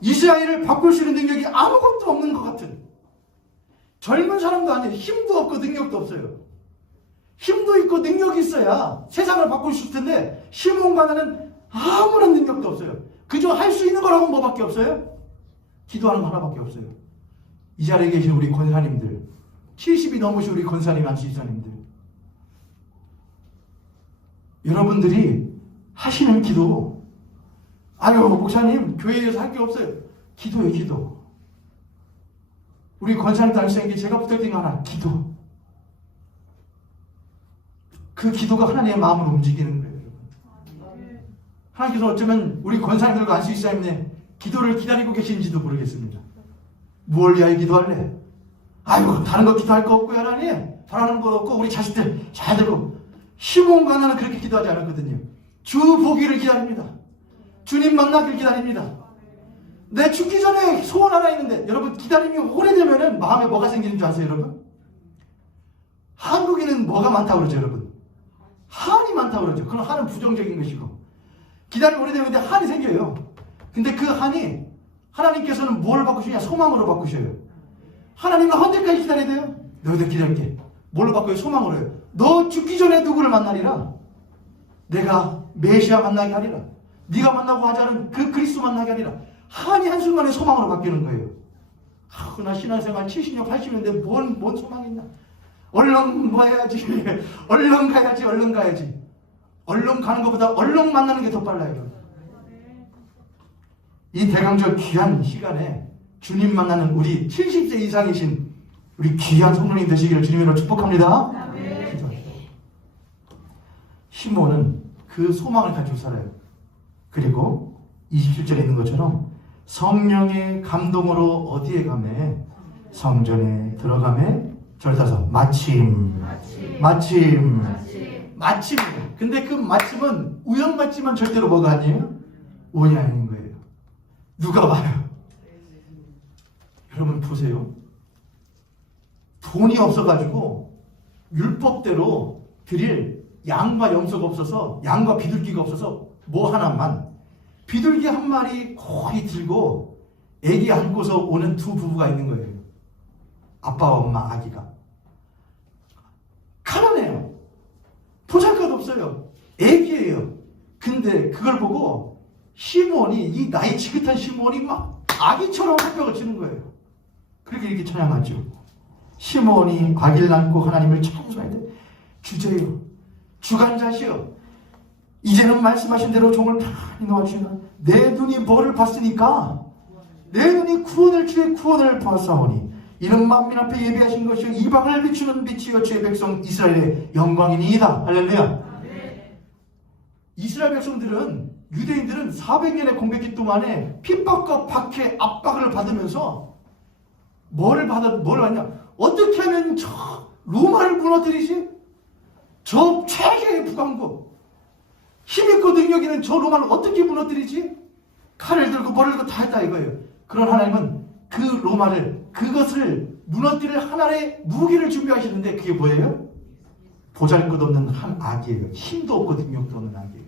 이스라엘을 바꿀 수 있는 능력이 아무것도 없는 것 같은 젊은 사람도 아니에요. 힘도 없고 능력도 없어요. 힘도 있고 능력이 있어야 세상을 바꿀 수 있을 텐데 시므온과 나는 아무런 능력도 없어요. 그저 할 수 있는 거라고 뭐밖에 없어요? 기도하는 거 하나밖에 없어요. 이 자리에 계신 우리 권사님들, 70이 넘으신 우리 권사님, 안수집사님들, 여러분들이 하시는 기도, 아유 목사님 교회에서 할 게 없어요. 기도예요, 기도. 우리 권사님 단수에게 제가 부탁드린 거 하나, 기도. 그 기도가 하나님의 마음을 움직이는 거예요. 하나님께서 어쩌면 우리 권사님들과 안수집사님의 기도를 기다리고 계신지도 모르겠습니다. 무엇을 위하여 기도할래? 아이고 다른 거 기도할 거 없고 하나님 바라는 거 없고 우리 자식들 잘 되고. 시몬과 나는 그렇게 기도하지 않았거든요. 주 보기를 기다립니다. 주님 만나기를 기다립니다. 내 죽기 전에 소원 하나 있는데, 여러분 기다림이 오래되면은 마음에 뭐가 생기는 줄 아세요, 여러분? 한국인은 뭐가 많다고 그러죠, 여러분? 한이 많다고 그러죠. 그건 한은 부정적인 것이고, 기다림이 오래되면 한이 생겨요. 근데 그 한이 하나님께서는 뭘 바꾸시냐? 소망으로 바꾸셔요. 하나님은 언제까지 기다려야 돼요? 너희들 기다릴게. 뭘로 바꿔요? 소망으로 해요. 너 죽기 전에 누구를 만나리라? 내가 메시아 만나게 하리라. 네가 만나고 하지 않은 그 그리스도 만나게 하리라. 한이 한순간에 소망으로 바뀌는 거예요. 나 신앙생활 70년 80년인데 뭔 소망이 있나? 얼른 뭐 해야지. 얼른 가야지. 얼른 가야지. 얼른 가는 것보다 얼른 만나는 게 더 빨라요. 이 대강절 귀한 시간에 주님 만나는 우리 70세 이상이신 우리 귀한 성도님 되시기를 주님으로 축복합니다. 시몬은 그 소망을 가지고 살아요. 그리고 27절에 있는 것처럼 성령의 감동으로 어디에 가매? 성전에 들어가매? 절타서 마침. 근데 그 마침은 우연 같지만 절대로 뭐가 아니에요? 운이 아닌 거예요. 누가 봐요? 여러분 보세요. 돈이 없어가지고 율법대로 드릴 양과 염소가 없어서, 양과 비둘기가 없어서 뭐 하나만, 비둘기 한 마리 거의 들고 애기 안고서 오는 두 부부가 있는 거예요. 아빠와 엄마, 아기가. 가난해요. 보잘것 없어요. 애기예요. 근데 그걸 보고 시몬이, 이 나이 지긋한 시몬이 막 아기처럼 새벽을 치는 거예요. 그렇게 이렇게 찬양하죠. 시몬이 아기를 안고 하나님을 찬송해야 돼. 주제요, 주관자시여, 이제는 말씀하신 대로 종을 편히 놓아주시나. 내 눈이 뭐를 봤으니까, 내 눈이 구원을, 주의 구원을 보았사오니 이는 만민 앞에 예비하신 것이요 이방을 비추는 빛이요 주의 백성 이스라엘의 영광이니이다. 할렐루야. 이스라엘 백성들은, 유대인들은 400년의 공백기 동안에 핍박과 박해, 압박을 받으면서 뭘 하냐? 어떻게 하면 저 로마를 무너뜨리지? 저 최고의 북왕국, 힘있고 능력 있는 저 로마를 어떻게 무너뜨리지? 칼을 들고 뭐를 들고 다 했다 이거예요. 그런 하나님은 그 로마를, 그것을 무너뜨릴 하나의 무기를 준비하시는데 그게 뭐예요? 보잘것없는 한 악이에요. 힘도 없고 능력도 없는 악이에요.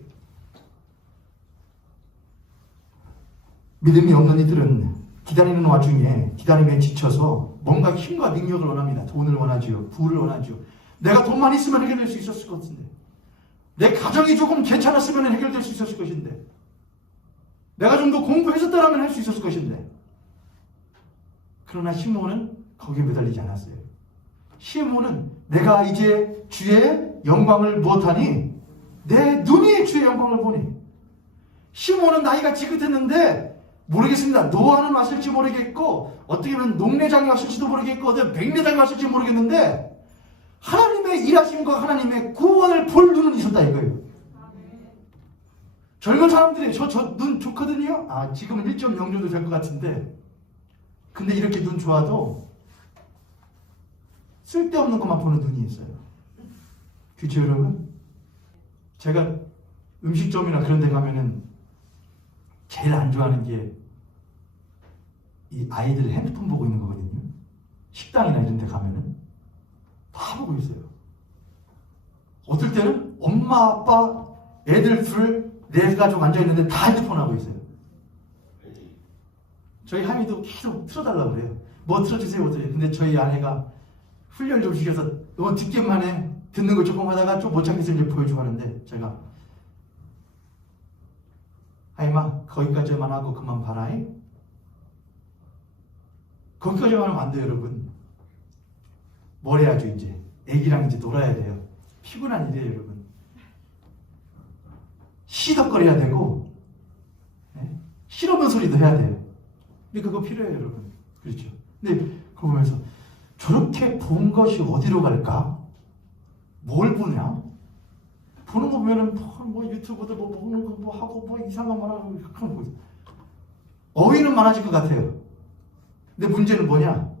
믿음이 없는 이들은 기다리는 와중에 기다림에 지쳐서 뭔가 힘과 능력을 원합니다. 돈을 원하지요. 부를 원하지요. 내가 돈만 있으면 해결될 수 있었을 것 같은데, 내 가정이 조금 괜찮았으면 해결될 수 있었을 것인데, 내가 좀 더 공부했었다면 할 수 있었을 것인데. 그러나 시므온은 거기에 매달리지 않았어요. 시므온은 내가 이제 주의 영광을 무엇하니? 내 눈이 주의 영광을 보니. 시므온은 나이가 지긋했는데 모르겠습니다. 노아는 왔을지 모르겠고 어떻게 보면 농내장이 왔을지도 모르겠고 백내장이 왔을지 모르겠는데 하나님의 일하심과 하나님의 구원을 볼 눈은 있었다 이거예요. 젊은 사람들이 저 눈 좋거든요. 지금은 1.0 정도 될 것 같은데, 근데 이렇게 눈 좋아도 쓸데없는 것만 보는 눈이 있어요. 그렇죠 여러분? 제가 음식점이나 그런 데 가면은 제일 안 좋아하는 게 이 아이들 핸드폰 보고 있는 거거든요. 식당이나 이런 데 가면은 다 보고 있어요. 어떨 때는 엄마, 아빠, 애들 둘, 네 가족 앉아있는데 다 핸드폰 하고 있어요. 저희 하미도 계속 틀어달라고 그래요. 뭐 틀어주세요. 근데 저희 아내가 훈련 좀 시켜서 너무 듣기만 해. 듣는 거 조금 하다가 좀 못 참겠어 이제 보여주고 하는데, 제가 하이마 거기까지만 하고 그만 봐라잉. 거기까지만 하면 안 돼요 여러분. 뭘 해야죠 이제. 애기랑 이제 놀아야 돼요. 피곤한 일이에요 여러분. 시덕거려야 되고, 네? 실없는 소리도 해야 돼요. 근데 그거 필요해요 여러분. 그렇죠. 근데 그거 보면서 저렇게 본 것이 어디로 갈까? 뭘 보냐? 보는 거 보면은 뭐 유튜브도 뭐 보는 거 뭐 하고 뭐 이상한 말 하고 그런 거. 어휘는 많아질 것 같아요. 근데 문제는 뭐냐?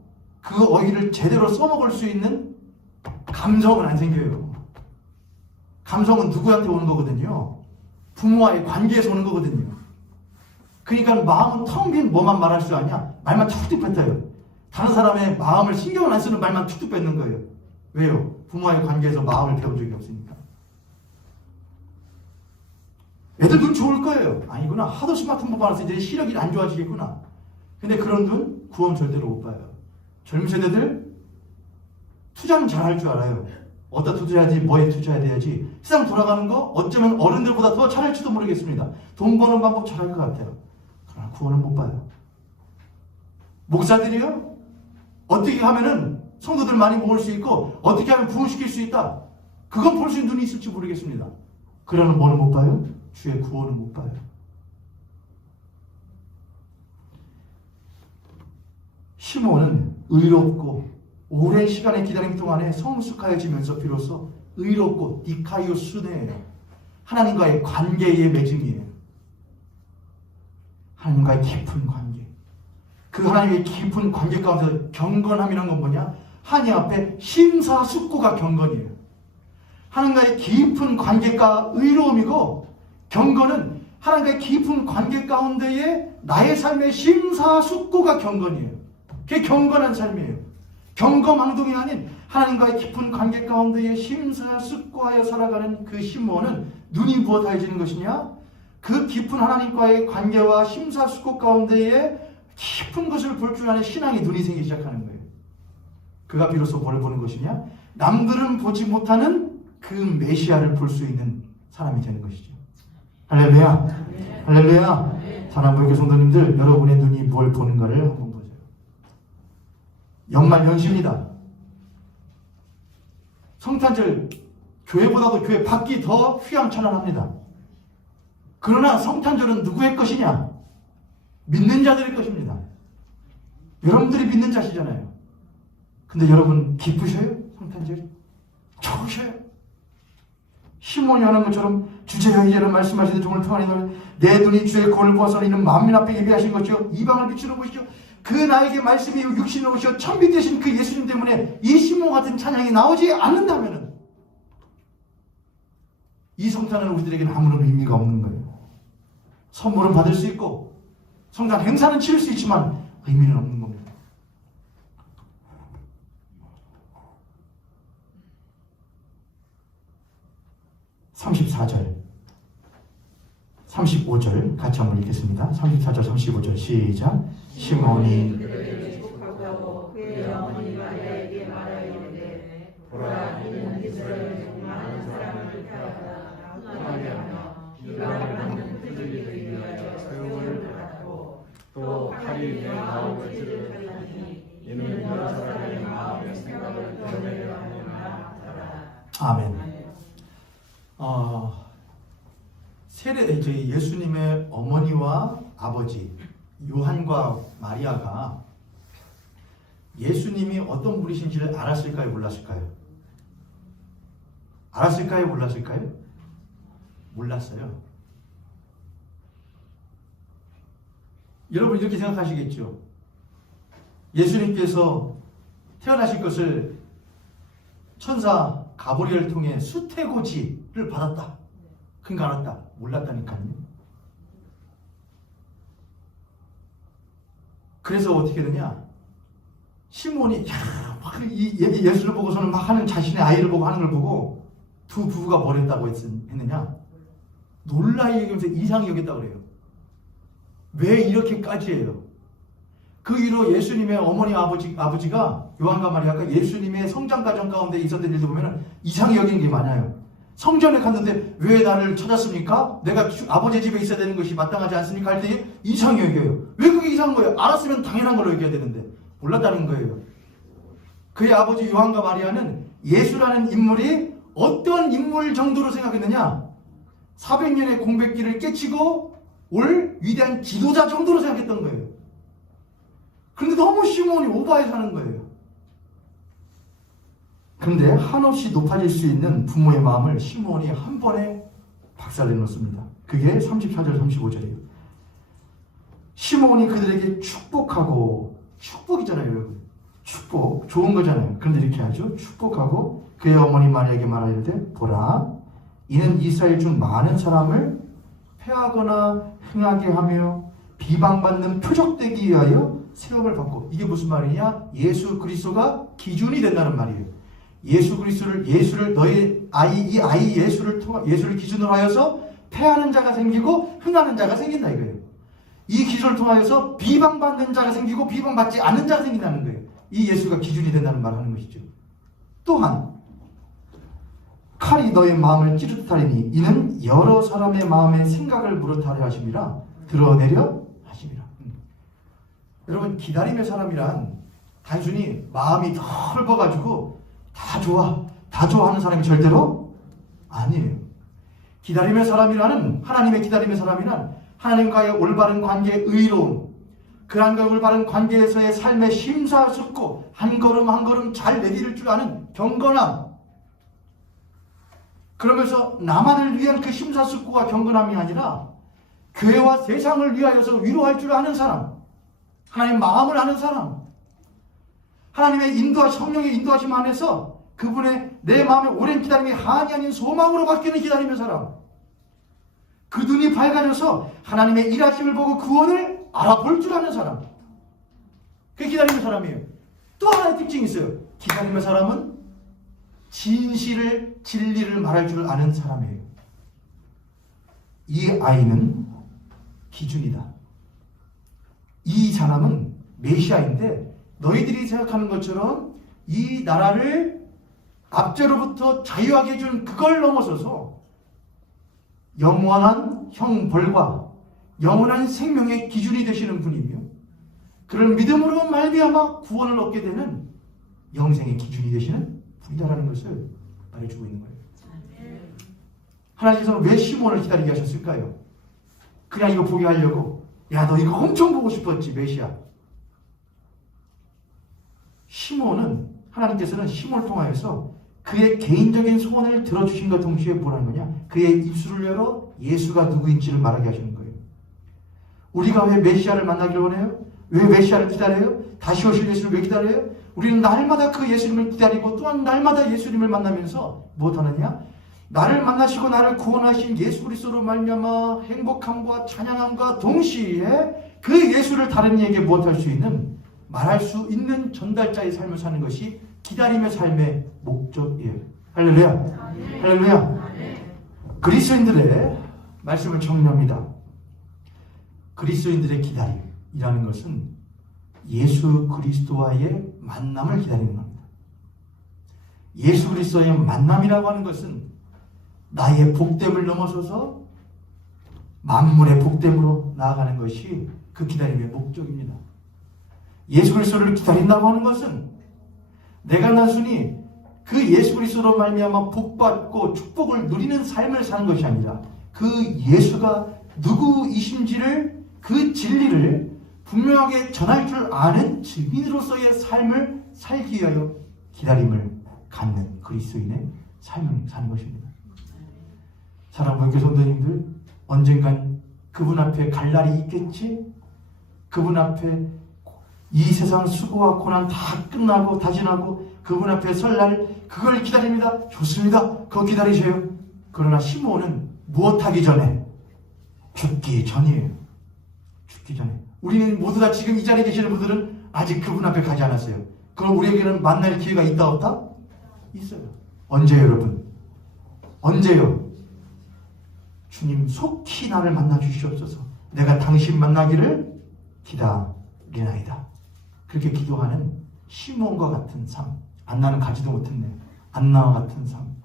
그 어휘를 제대로 써먹을 수 있는 감성은 안 생겨요. 감성은 누구한테 오는 거거든요? 부모와의 관계에서 오는 거거든요. 그러니까 마음은 텅 빈 뭐만 말할 줄 아냐? 말만 툭툭 뱉어요. 다른 사람의 마음을 신경을 안 쓰는 말만 툭툭 뱉는 거예요. 왜요? 부모와의 관계에서 마음을 배운 적이 없으니까. 애들 눈 좋을 거예요. 아니구나. 하도 스마트폰 봐서 이제 시력이 안 좋아지겠구나. 근데 그런 눈 구원 절대로 못 봐요. 젊은 세대들 투자는 잘할 줄 알아요. 어디다 투자해야지, 뭐에 투자해야 돼야지. 세상 돌아가는 거 어쩌면 어른들보다 더 잘할지도 모르겠습니다. 돈 버는 방법 잘할 것 같아요. 그러나 구원은 못 봐요. 목사들이요? 어떻게 하면은 성도들 많이 모을 수 있고 어떻게 하면 부흥시킬 수 있다. 그건 볼 수 있는 눈이 있을지 모르겠습니다. 그러나 뭐는 못 봐요? 주의 구원은 못 봐요. 시몬은 의롭고 오랜 시간의 기다림 동안에 성숙하여지면서 비로소 의롭고 디카이오 순회예요. 하나님과의 관계의 맺음이에요. 하나님과의 깊은 관계. 그 하나님의 깊은 관계 가운데서 경건함이란 건 뭐냐? 하나님 앞에 심사숙고가 경건이에요. 하나님과의 깊은 관계가 의로움이고, 경건은 하나님과의 깊은 관계 가운데에 나의 삶의 심사숙고가 경건이에요. 그게 경건한 삶이에요. 경거망동이 아닌 하나님과의 깊은 관계 가운데에 심사숙고하여 살아가는 그 시몬은 눈이 무엇하여지는 것이냐? 그 깊은 하나님과의 관계와 심사숙고 가운데에 깊은 것을 볼 줄 아는 신앙의 눈이 생기기 시작하는 거예요. 그가 비로소 뭘 보는 것이냐? 남들은 보지 못하는 그 메시아를 볼 수 있는 사람이 되는 것이죠. 할렐루야. 할렐루야. 사랑하는 성도님들, 여러분의 눈이 뭘 보는가를 한번 보세요. 연말연시입니다. 성탄절 교회보다도 교회 밖이 더 휘황찬란합니다. 그러나 성탄절은 누구의 것이냐? 믿는 자들의 것입니다. 여러분들이 믿는 자시잖아요. 근데 여러분 기쁘셔요? 성탄절이? 좋으셔요? 시몬이 하는 것처럼 주제여 이제는 말씀하시되 종을 평안히 너를 내 눈이 주의 구원을 보아서 이는 만민 앞에 예비하신 것이요 이방을 빛으로 보시죠. 그 나에게 말씀이 육신으로 오시어 천빛 되신 그 예수님 때문에 이 시몬 같은 찬양이 나오지 않는다면 이 성탄은 우리들에게는 아무런 의미가 없는 거예요. 선물은 받을 수 있고 성탄 행사는 치를 수 있지만 의미는 없는 겁니다. 34절, 35절 같이 한번 읽겠습니다. 34절, 35절 시작. 시몬이 그들에게 축복하고 그의 어머니 마리아에게 말하였는데 보라 이는 이스라엘 중 많은 사람을 태워다 떠나게 하며 비방을 받는 그들이 위하여 사용을 받았고 또 칼이 내 마음을 찌르다니 이는 여러 사람의 마음의 생각을 드러내려 하느냐 하더라. 아멘. 저희 예수님의 어머니와 아버지 요한과 마리아가 예수님이 어떤 분이신지를 알았을까요? 몰랐을까요? 알았을까요? 몰랐을까요? 몰랐어요. 여러분 이렇게 생각하시겠죠? 예수님께서 태어나실 것을 천사 가브리엘을 통해 수태고지를 받았다. 그러니까 알았다. 몰랐다니까요. 그래서 어떻게 되냐? 시몬이 예수를 보고서는 막 하는 자신의 아이를 보고 하는 걸 보고 두 부부가 뭘 했다고 했느냐? 놀라이 여기면서 이상히 여겼다고 그래요. 왜 이렇게까지 해요? 그 이후로 예수님의 어머니 아버지가 요한과 마리아가 예수님의 성장 과정 가운데 있었던 일도 보면 이상히 여기는 게 많아요. 성전에 갔는데 왜 나를 찾았습니까? 내가 아버지 집에 있어야 되는 것이 마땅하지 않습니까? 할 때 이상히 여겨요. 왜 그게 이상한 거예요? 알았으면 당연한 걸로 여겨야 되는데 몰랐다는 거예요. 그의 아버지 요한과 마리아는 예수라는 인물이 어떤 인물 정도로 생각했느냐? 400년의 공백기를 깨치고 올 위대한 지도자 정도로 생각했던 거예요. 그런데 너무 시몬이 오버해 사는 거예요. 그런데 한없이 높아질 수 있는 부모의 마음을 시몬이 한 번에 박살내 놓습니다. 그게 34절 35절이에요. 시몬이 그들에게 축복하고, 축복이잖아요 여러분. 축복, 좋은 거잖아요. 그런데 이렇게 하죠. 축복하고 그의 어머니 마리아에게 말하되 보라 이는 이스라엘 중 많은 사람을 패하거나 흥하게 하며 비방받는 표적되기 위하여 세움을 받고, 이게 무슨 말이냐? 예수 그리스도가 기준이 된다는 말이에요. 예수를 너희 아이 예수를 기준으로 하여서 패하는 자가 생기고 흥하는 자가 생긴다 이거예요. 이 기준을 통하여서 비방받는 자가 생기고 비방받지 않는 자가 생긴다는 거예요. 이 예수가 기준이 된다는 말을 하는 것이죠. 또한 칼이 너의 마음을 찌르듯 하리니 이는 여러 사람의 마음의 생각을 물어타려 하심이라 드러내려 하심이라. 여러분 기다림의 사람이란 단순히 마음이 넓어가지고 다 좋아하는 사람이 절대로 아니에요. 기다림의 사람이라는, 하나님의 기다림의 사람이란 하나님과의 올바른 관계의 의로움, 그 하나님과의 올바른 관계에서의 삶의 심사숙고, 한 걸음 한 걸음 잘 내디딜 줄 아는 경건함, 그러면서 나만을 위한 그 심사숙고와 경건함이 아니라 교회와 세상을 위하여서 위로할 줄 아는 사람, 하나님의 마음을 아는 사람, 하나님의 성령의 인도하심 안에서 그분의 내 마음의 오랜 기다림이 한이 아닌 소망으로 바뀌는 기다림의 사람, 그 눈이 밝아져서 하나님의 일하심을 보고 구원을 알아볼 줄 아는 사람, 그게 기다림의 사람이에요. 또 하나의 특징이 있어요. 기다림의 사람은 진리를 말할 줄 아는 사람이에요. 이 아이는 기준이다. 이 사람은 메시아인데 너희들이 생각하는 것처럼 이 나라를 압제로부터 자유하게 해준 그걸 넘어서서 영원한 형벌과 영원한 생명의 기준이 되시는 분이며, 그런 믿음으로 말미암아 구원을 얻게 되는 영생의 기준이 되시는 분이다라는 것을 말해주고 있는 거예요. 하나님께서는 왜 시몬을 기다리게 하셨을까요? 그냥 이거 보게 하려고, 야 너 이거 엄청 보고 싶었지 메시아. 하나님께서는 시몬을 통하여서 그의 개인적인 소원을 들어주신과 동시에 뭐라는 거냐? 그의 입술을 열어 예수가 누구인지를 말하게 하시는 거예요. 우리가 왜 메시아를 만나기를 원해요? 왜 메시아를 기다려요? 다시 오실 예수를 왜 기다려요? 우리는 날마다 그 예수님을 기다리고 또한 날마다 예수님을 만나면서 무엇하느냐? 나를 만나시고 나를 구원하신 예수 그리스도로 말미암아 행복함과 찬양함과 동시에 그 예수를 다른 이에게 무엇할 수 있는, 말할 수 있는 전달자의 삶을 사는 것이 기다림의 삶의 목적이에요. 할렐루야. 할렐루야. 그리스도인들의 말씀을 정리합니다. 그리스도인들의 기다림이라는 것은 예수 그리스도와의 만남을 기다리는 겁니다. 예수 그리스도의 만남이라고 하는 것은 나의 복됨을 넘어서서 만물의 복됨으로 나아가는 것이 그 기다림의 목적입니다. 예수 그리스도를 기다린다고 하는 것은 내가 단순히 그 예수 그리스도로 말미암아 복받고 축복을 누리는 삶을 사는 것이 아니라 그 예수가 누구이신지를 그 진리를 분명하게 전할 줄 아는 증인으로서의 삶을 살기 위하여 기다림을 갖는 그리스도인의 삶을 사는 것입니다. 사랑하는 교회 성도님들, 언젠간 그분 앞에 갈 날이 있겠지? 그분 앞에 이 세상 수고와 고난 다 끝나고 다지나고 그분 앞에 설 날 그걸 기다립니다. 좋습니다. 그거 기다리세요. 그러나 시므온은 무엇하기 전에? 죽기 전이에요. 죽기 전에. 우리는 모두 다 지금 이 자리에 계시는 분들은 아직 그분 앞에 가지 않았어요. 그럼 우리에게는 만날 기회가 있다 없다? 있어요. 언제요, 여러분? 언제요? 주님 속히 나를 만나 주시옵소서. 내가 당신 만나기를 기다리나이다. 그렇게 기도하는 시므온과 같은 삶, 안나는 가지도 못했네. 안나와 같은 삶,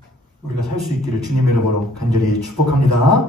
우리가 살 수 있기를 주님의 이름으로 간절히 축복합니다.